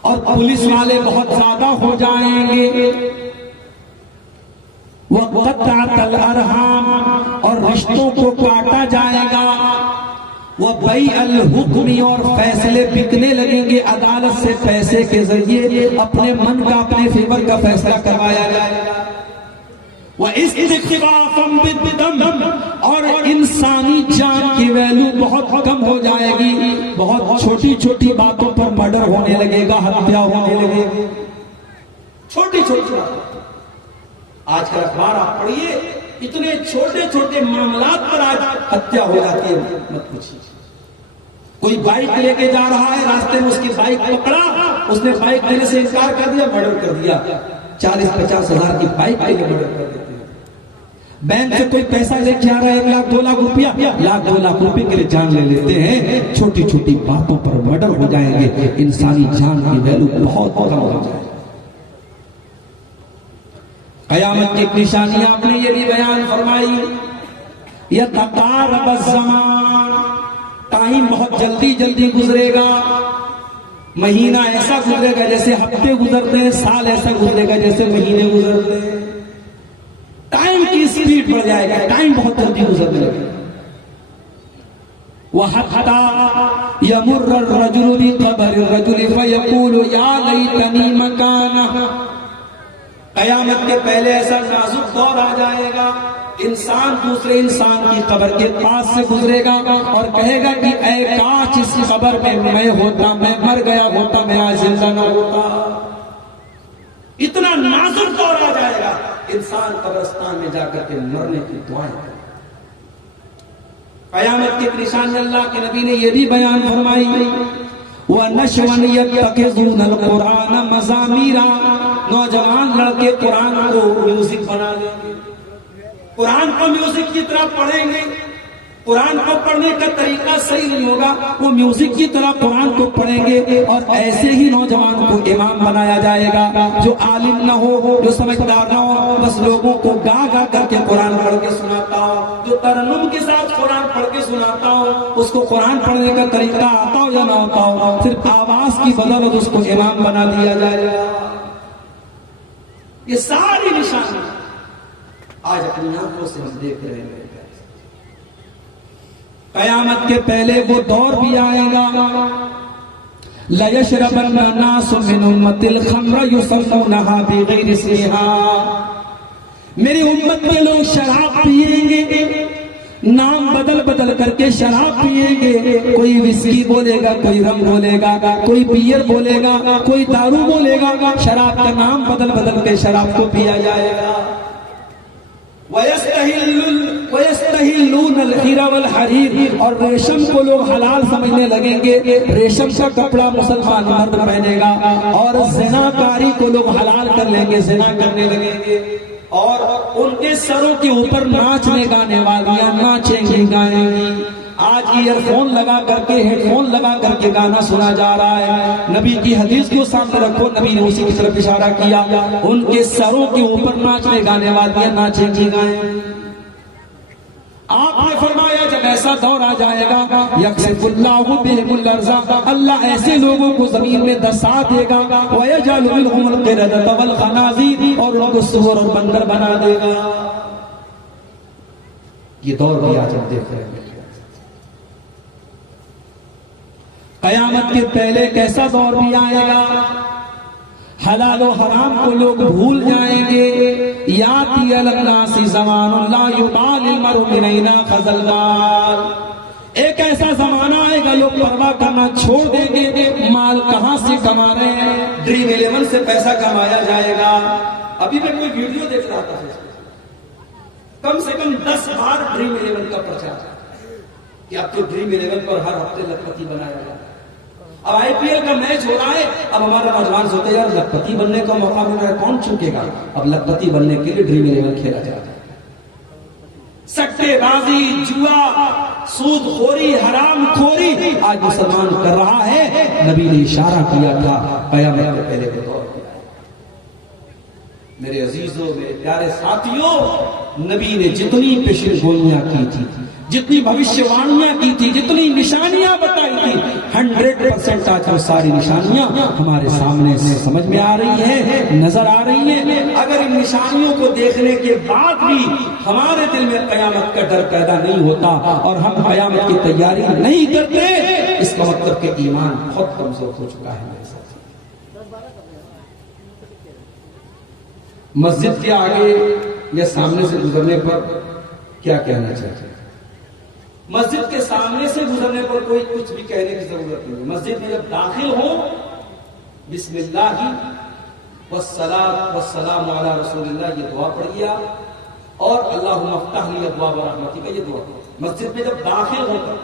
और पुलिस वाले बहुत ज्यादा हो जाएंगे। वह क़त्अतल अरहाम, और रिश्तों को काटा जाएगा। वह बई अल हुक्मी, और फैसले बिकने लगेंगे, अदालत से पैसे के जरिए अपने मन का, अपने फेवर का फैसला करवाया जाएगा। वह इस्तिग़ाफ़म बिद्दम, और इंसानी जान की वैल्यू बहुत कम हो जाएगी। बहुत छोटी छोटी बातों पर मर्डर होने लगेगा, हत्या होने लगेगी, छोटी छोटी बातों। आजकल अखबार आप पढ़िए, इतने छोटे छोटे मामलात पर आज हत्या हो जाती है, मत पूछिए। कोई बाइक लेके जा रहा है, रास्ते में उसकी बाइक पकड़ा, उसने बाइक देने से इनकार कर दिया, मर्डर कर दिया। 40-50 हजार की बाइक लेके मर्डर कर देते हैं। बैंक से कोई पैसा लेके आ रहा है, 1 लाख 2 लाख रुपया, 1 लाख 2 लाख रुपए के लिए जान ले लेते हैं। छोटी छोटी बातों पर मर्डर हो जाएंगे, इंसानी जान की वैल्यू बहुत कम हो जाएगी। कयामत की निशानी आपने ये भी बयान फरमाई, यह तक़ारब ज़मान, टाइम बहुत जल्दी जल्दी गुजरेगा। महीना ऐसा गुजरेगा जैसे हफ्ते गुजरते हैं, साल ऐसा गुजरेगा जैसे महीने गुजरते हैं। टाइम की स्पीड बढ़ जाएगा, टाइम बहुत जल्दी गुजरने लगेगा। वह हत्ता यमुर्र रजुलु बिक़ब्रि रजुलि फयक़ूलु या लैतनी मकाना, कयामत के पहले ऐसा नाजुक दौर आ जाएगा, इंसान दूसरे इंसान की कब्र के पास से गुजरेगा और कहेगा कि ऐ काश इस कब्र में मैं होता, मैं मर गया होता, मैं आज जिंदा न होता। इतना नाजुक दौर आ जाएगा, इंसान कब्रिस्तान में जाकर के मरने की दुआएं करे। कयामत के निशान अल्लाह के नबी ने यह भी बयान फरमाई, वह नशवन यत्तखिज़ूनल कुरान मज़ामीरा, नौजवान लड़के कुरान को म्यूजिक बना लेंगे, कुरान को म्यूजिक की तरह पढ़ेंगे। कुरान को पढ़ने का तरीका सही नहीं होगा, वो म्यूजिक की तरह कुरान को पढ़ेंगे और ऐसे ही नौजवान को इमाम बनाया जाएगा, जो आलिम न हो, जो समझदार न हो, बस लोगों को गा गा करके कुरान पढ़ के सुनाता हो, जो तरन्नुम के साथ कुरान पढ़ के सुनाता हो, उसको कुरान पढ़ने का तरीका आता हो या ना आता हो, सिर्फ आवाज की बदौलत उसको इमाम बना दिया जाएगा। ये सारी निशानी आज अपनी आंखों से हम देख रहे हैं। कयामत के पहले वो दौर भी आएगा, लयशरबन्ना नासु मिन उम्मतिल खम्र युसम्मुनहा बिगैरि इस्मिहा, मेरी उम्मत के लोग शराब पिएंगे, नाम बदल बदल करके शराब पिएंगे। कोई विस्की बोलेगा, कोई रम बोलेगा, कोई बियर बोलेगा, कोई दारू बोलेगा, शराब का नाम बदल बदल के शराब को पिया जाएगा। वयस्तहिल्लुल वयस्तहिल्लून अल-हिरा वल-हरीर, और रेशम को लोग हलाल समझने लगेंगे। रेशम का कपड़ा मुसलमान मर्द पहनेगा, और ज़िनाकारी को लोग हलाल कर लेंगे, ज़िना करने लगेंगे। और उनके सरों के ऊपर नाचने गाने वालियां नाचेंगी गाएंगी। आज ईयरफोन लगा करके, हेडफोन लगा करके गाना सुना जा रहा है। नबी की हदीस को सामने रखो, नबी ने उसी की तरफ इशारा किया। उनके सरों के ऊपर नाचने गाने वालियां नाचेंगी गाएंगी। आपने फरमाया जब ऐसा दौर आ जाएगा, यक्सिफुल्लाहु बिहिमुल अर्ज़ा, अल्लाह ऐसे लोगों को जमीन में दसा देगा, वयजअलु मिनहुमुल क़िरदता वल ख़नाज़ीर, और उनको सूअर और बंदर बना देगा। ये दौर भी आज हम देख रहे हैं। कयामत के पहले कैसा दौर भी आएगा, हलाल और हराम को लोग भूल जाएंगे। याती अलन्नासी ज़मानुन ला युबालिल मरउ बिन ऐना खज़ल माल, एक ऐसा जमाना आएगा लोग परवाह करना छोड़ देंगे, माल कहां से कमा रहे हैं। ड्रीम 11 से पैसा कमाया जाएगा। अभी मैं कोई वीडियो देख रहा था, कम से कम 10 बार ड्रीम 11 का प्रचार कि अब तो ड्रीम 11 पर हर हफ्ते लखपति बनाया जाता है। अब आईपीएल का मैच हो रहा है, अब हमारे नौजवान सोचते हैं यार लखपति बनने का मौका मिला है, कौन चूकेगा। अब लखपति बनने के लिए ड्रीम 11 खेला जाता है। सट्टेबाजी, जुआ, सूदखोरी, हरामखोरी आज मुसलमान कर रहा है। नबी ने इशारा किया था कयामत के पहले के दौर में। मेरे अजीजों, मेरे प्यारे साथियों, नबी ने जितनी पेशेनगोइयां की थी, जितनी भविष्यवाणियां की थी, जितनी निशानियां बताई थी, 100% आज वो सारी निशानियां हमारे सामने से समझ में आ रही है, नजर आ रही है। अगर इन निशानियों को देखने के बाद भी हमारे दिल में कयामत का डर पैदा नहीं होता और हम कयामत की तैयारी नहीं करते, इसका मतलब कि ईमान बहुत कमजोर हो चुका है। मस्जिद के आगे या सामने से गुजरने पर क्या कहना चाहिए? मस्जिद के सामने से गुजरने पर कोई कुछ भी कहने की जरूरत नहीं। मस्जिद में जब दाखिल हो, बिस्मिल्लाहि वस्सलातु वस्सलामु अला रसूलिल्लाह, ये दुआ पढ़िए, और अल्लाहुम्मा अफ्तह ली अब्वाब रहमतिका, ये दुआ। मस्जिद में जब दाखिल होकर,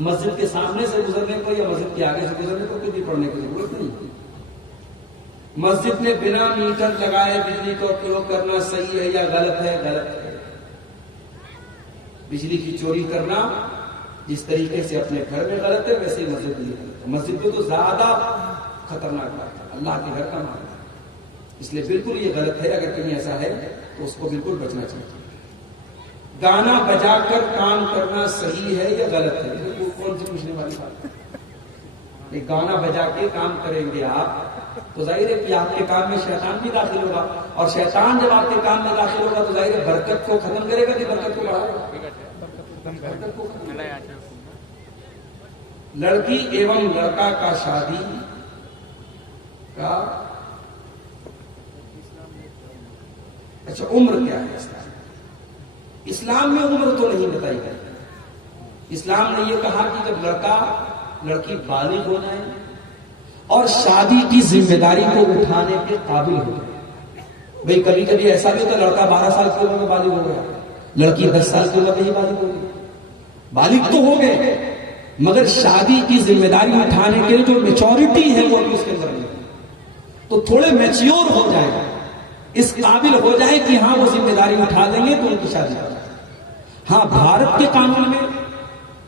मस्जिद के सामने से गुजरने पर या मस्जिद के आगे से गुजरने पर कुछ भी पढ़ने की जरूरत नहीं। मस्जिद में बिना मीटर लगाए बिजली का उपयोग करना सही है या गलत है? गलत है। बिजली की चोरी करना जिस तरीके से अपने घर में गलत है, वैसे ही मस्जिद में गलत है। मस्जिद में तो ज्यादा खतरनाक बात है, अल्लाह के घर का मामला, इसलिए बिल्कुल ये गलत है। अगर कहीं ऐसा है तो उसको बिल्कुल बचना चाहिए। गाना बजाकर काम करना सही है या गलत है? बिल्कुल कौन सी पूछने वाली बात है। एक गाना बजा के काम करेंगे आप, तो जाहिर है कि आपके काम में शैतान भी दाखिल होगा, और शैतान जब आपके काम में दाखिल होगा तो जाहिर है बरकत को खत्म करेगा कि बरकत को बढ़ाएगा? बरकत को खत्म। लड़की एवं लड़का का शादी का अच्छा उम्र क्या है? इस्लाम में उम्र तो नहीं बताई गई। इस्लाम ने यह कहा कि जब लड़का लड़की बालिग हो जाए और शादी की जिम्मेदारी को उठाने के काबिल हो जाए। भाई कभी कभी ऐसा भी होता है, लड़का 12 साल की उम्र में बालिग हो गया, लड़की 10 साल की उम्र में ही बालिग हो गई। बालिग तो हो गए, मगर शादी की जिम्मेदारी उठाने के लिए जो मेच्योरिटी है वो अभी उसके अंदर नहीं है। तो थोड़े मैच्योर हो जाए, इस काबिल हो जाए कि हाँ वो जिम्मेदारी उठा लेंगे तो उनकी शादी हो जाए। हाँ, भारत के कानून में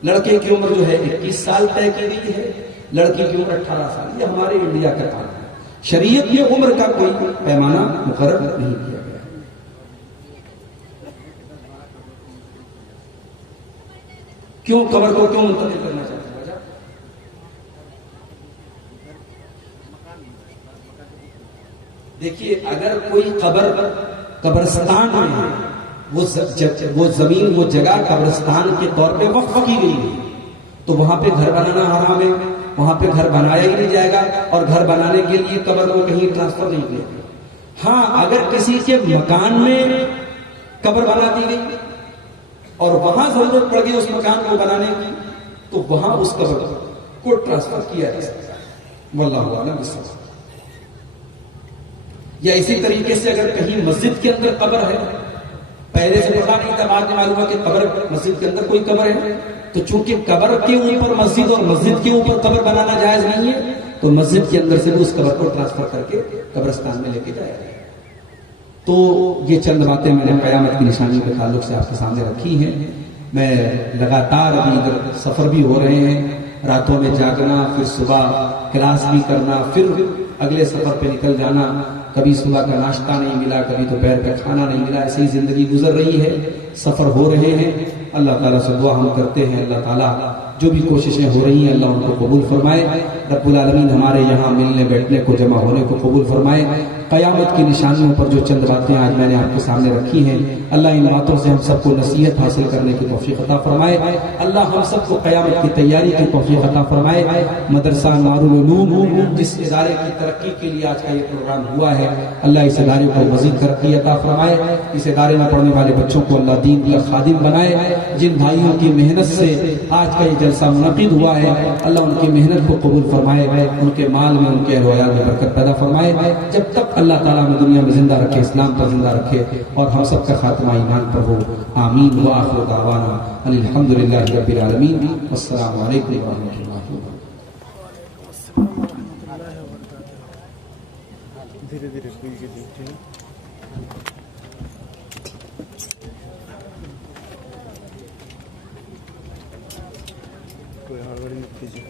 लड़के की उम्र जो है 21 साल तय की गई है, लड़की की उम्र 18 साल। ये हमारे इंडिया का कानून है। शरीयत में उम्र का कोई पैमाना मुकर्रर नहीं किया गया। क्यों कब्र को क्यों मुंतकिल करना चाहते हैं? वजह देखिए, अगर कोई कब्रस्तान में है, वो जमीन, वो जगह कब्रिस्तान के तौर पे वक्फ की गई है, तो वहां पे घर बनाना हराम है, वहां पे घर बनाया ही नहीं जाएगा, और घर बनाने के लिए कब्र को कहीं ट्रांसफर नहीं किया। हाँ, अगर किसी के मकान में कब्र बना दी गई और वहां जरूरत पड़ गई उस मकान को बनाने की, तो वहां उस कब्र को ट्रांसफर किया जा सकता है। वल्लाहु आलम बिस्सवाब। या इसी तरीके से अगर कहीं मस्जिद के अंदर कब्र है पहले से पता नहीं था, बाद में मालूम है कि कब्र मस्जिद के अंदर कोई कब्र है। तो चूंकि कब्र के ऊपर मस्जिद और मस्जिद के ऊपर कब्र बनाना जायज नहीं है, तो मस्जिद के अंदर से भी उस कब्र को ट्रांसफर करके कब्रिस्तान में लेके जाया गया। तो ये चंद बातें मैंने कयामत की निशानी के ताल्लुक से आपके सामने रखी हैं। मैं लगातार अभी इधर सफर भी हो रहे हैं, रातों में जागना, फिर सुबह क्लास भी करना, फिर अगले सफर पे निकल जाना। कभी सुबह का नाश्ता नहीं मिला, कभी दोपहर का खाना नहीं मिला, ऐसे ही जिंदगी गुजर रही है, सफर हो रहे हैं। अल्लाह ताला से दुआ हम करते हैं, अल्लाह ताला जो भी कोशिशें हो रही हैं अल्लाह उनको कबूल फरमाए। रब्बुल आलमीन हमारे यहाँ मिलने बैठने को, जमा होने को कबूल फरमाए। कयामत की निशानियों पर जो चंद बातें आज मैंने आपके सामने रखी हैं, अल्लाह इन बातों से हम सबको नसीहत हासिल करने की तौफीक अता फरमाए। अल्लाह हम सबको कयामत की तैयारी की तौफीक अता फरमाए। मदरसा अनुवारुल उलूम जिस इदारे की तरक्की के लिए आज का ये प्रोग्राम हुआ है, अल्लाह इस इदारे को मजीद तरक्की अता फरमाए। इस इदारे में पढ़ने वाले बच्चों को अल्लाह दीन का खादिम बनाए। जिन भाइयों की मेहनत से आज का ये जलसा मुनक़िद हुआ है, अल्लाह उनकी मेहनत को कबूल फरमाए, उनके माल में, उनके अहवाल में बरकत पैदा फरमाए। जब तक अल्लाह ताला में दुनिया में जिंदा रखे, इस्लाम पर जिंदा रखे और हम सब का खात्मा ईमान पर हो। आमीन व आखिर दावाना अल्हम्दुलिल्लाहि रब्बिल आलमीन। अस्सलामु अलैकुम व रहमतुल्लाहि व बरकातुहू। धीरे धीरे कोई के देखते हैं, कोई हड़बड़ी मत कीजिए।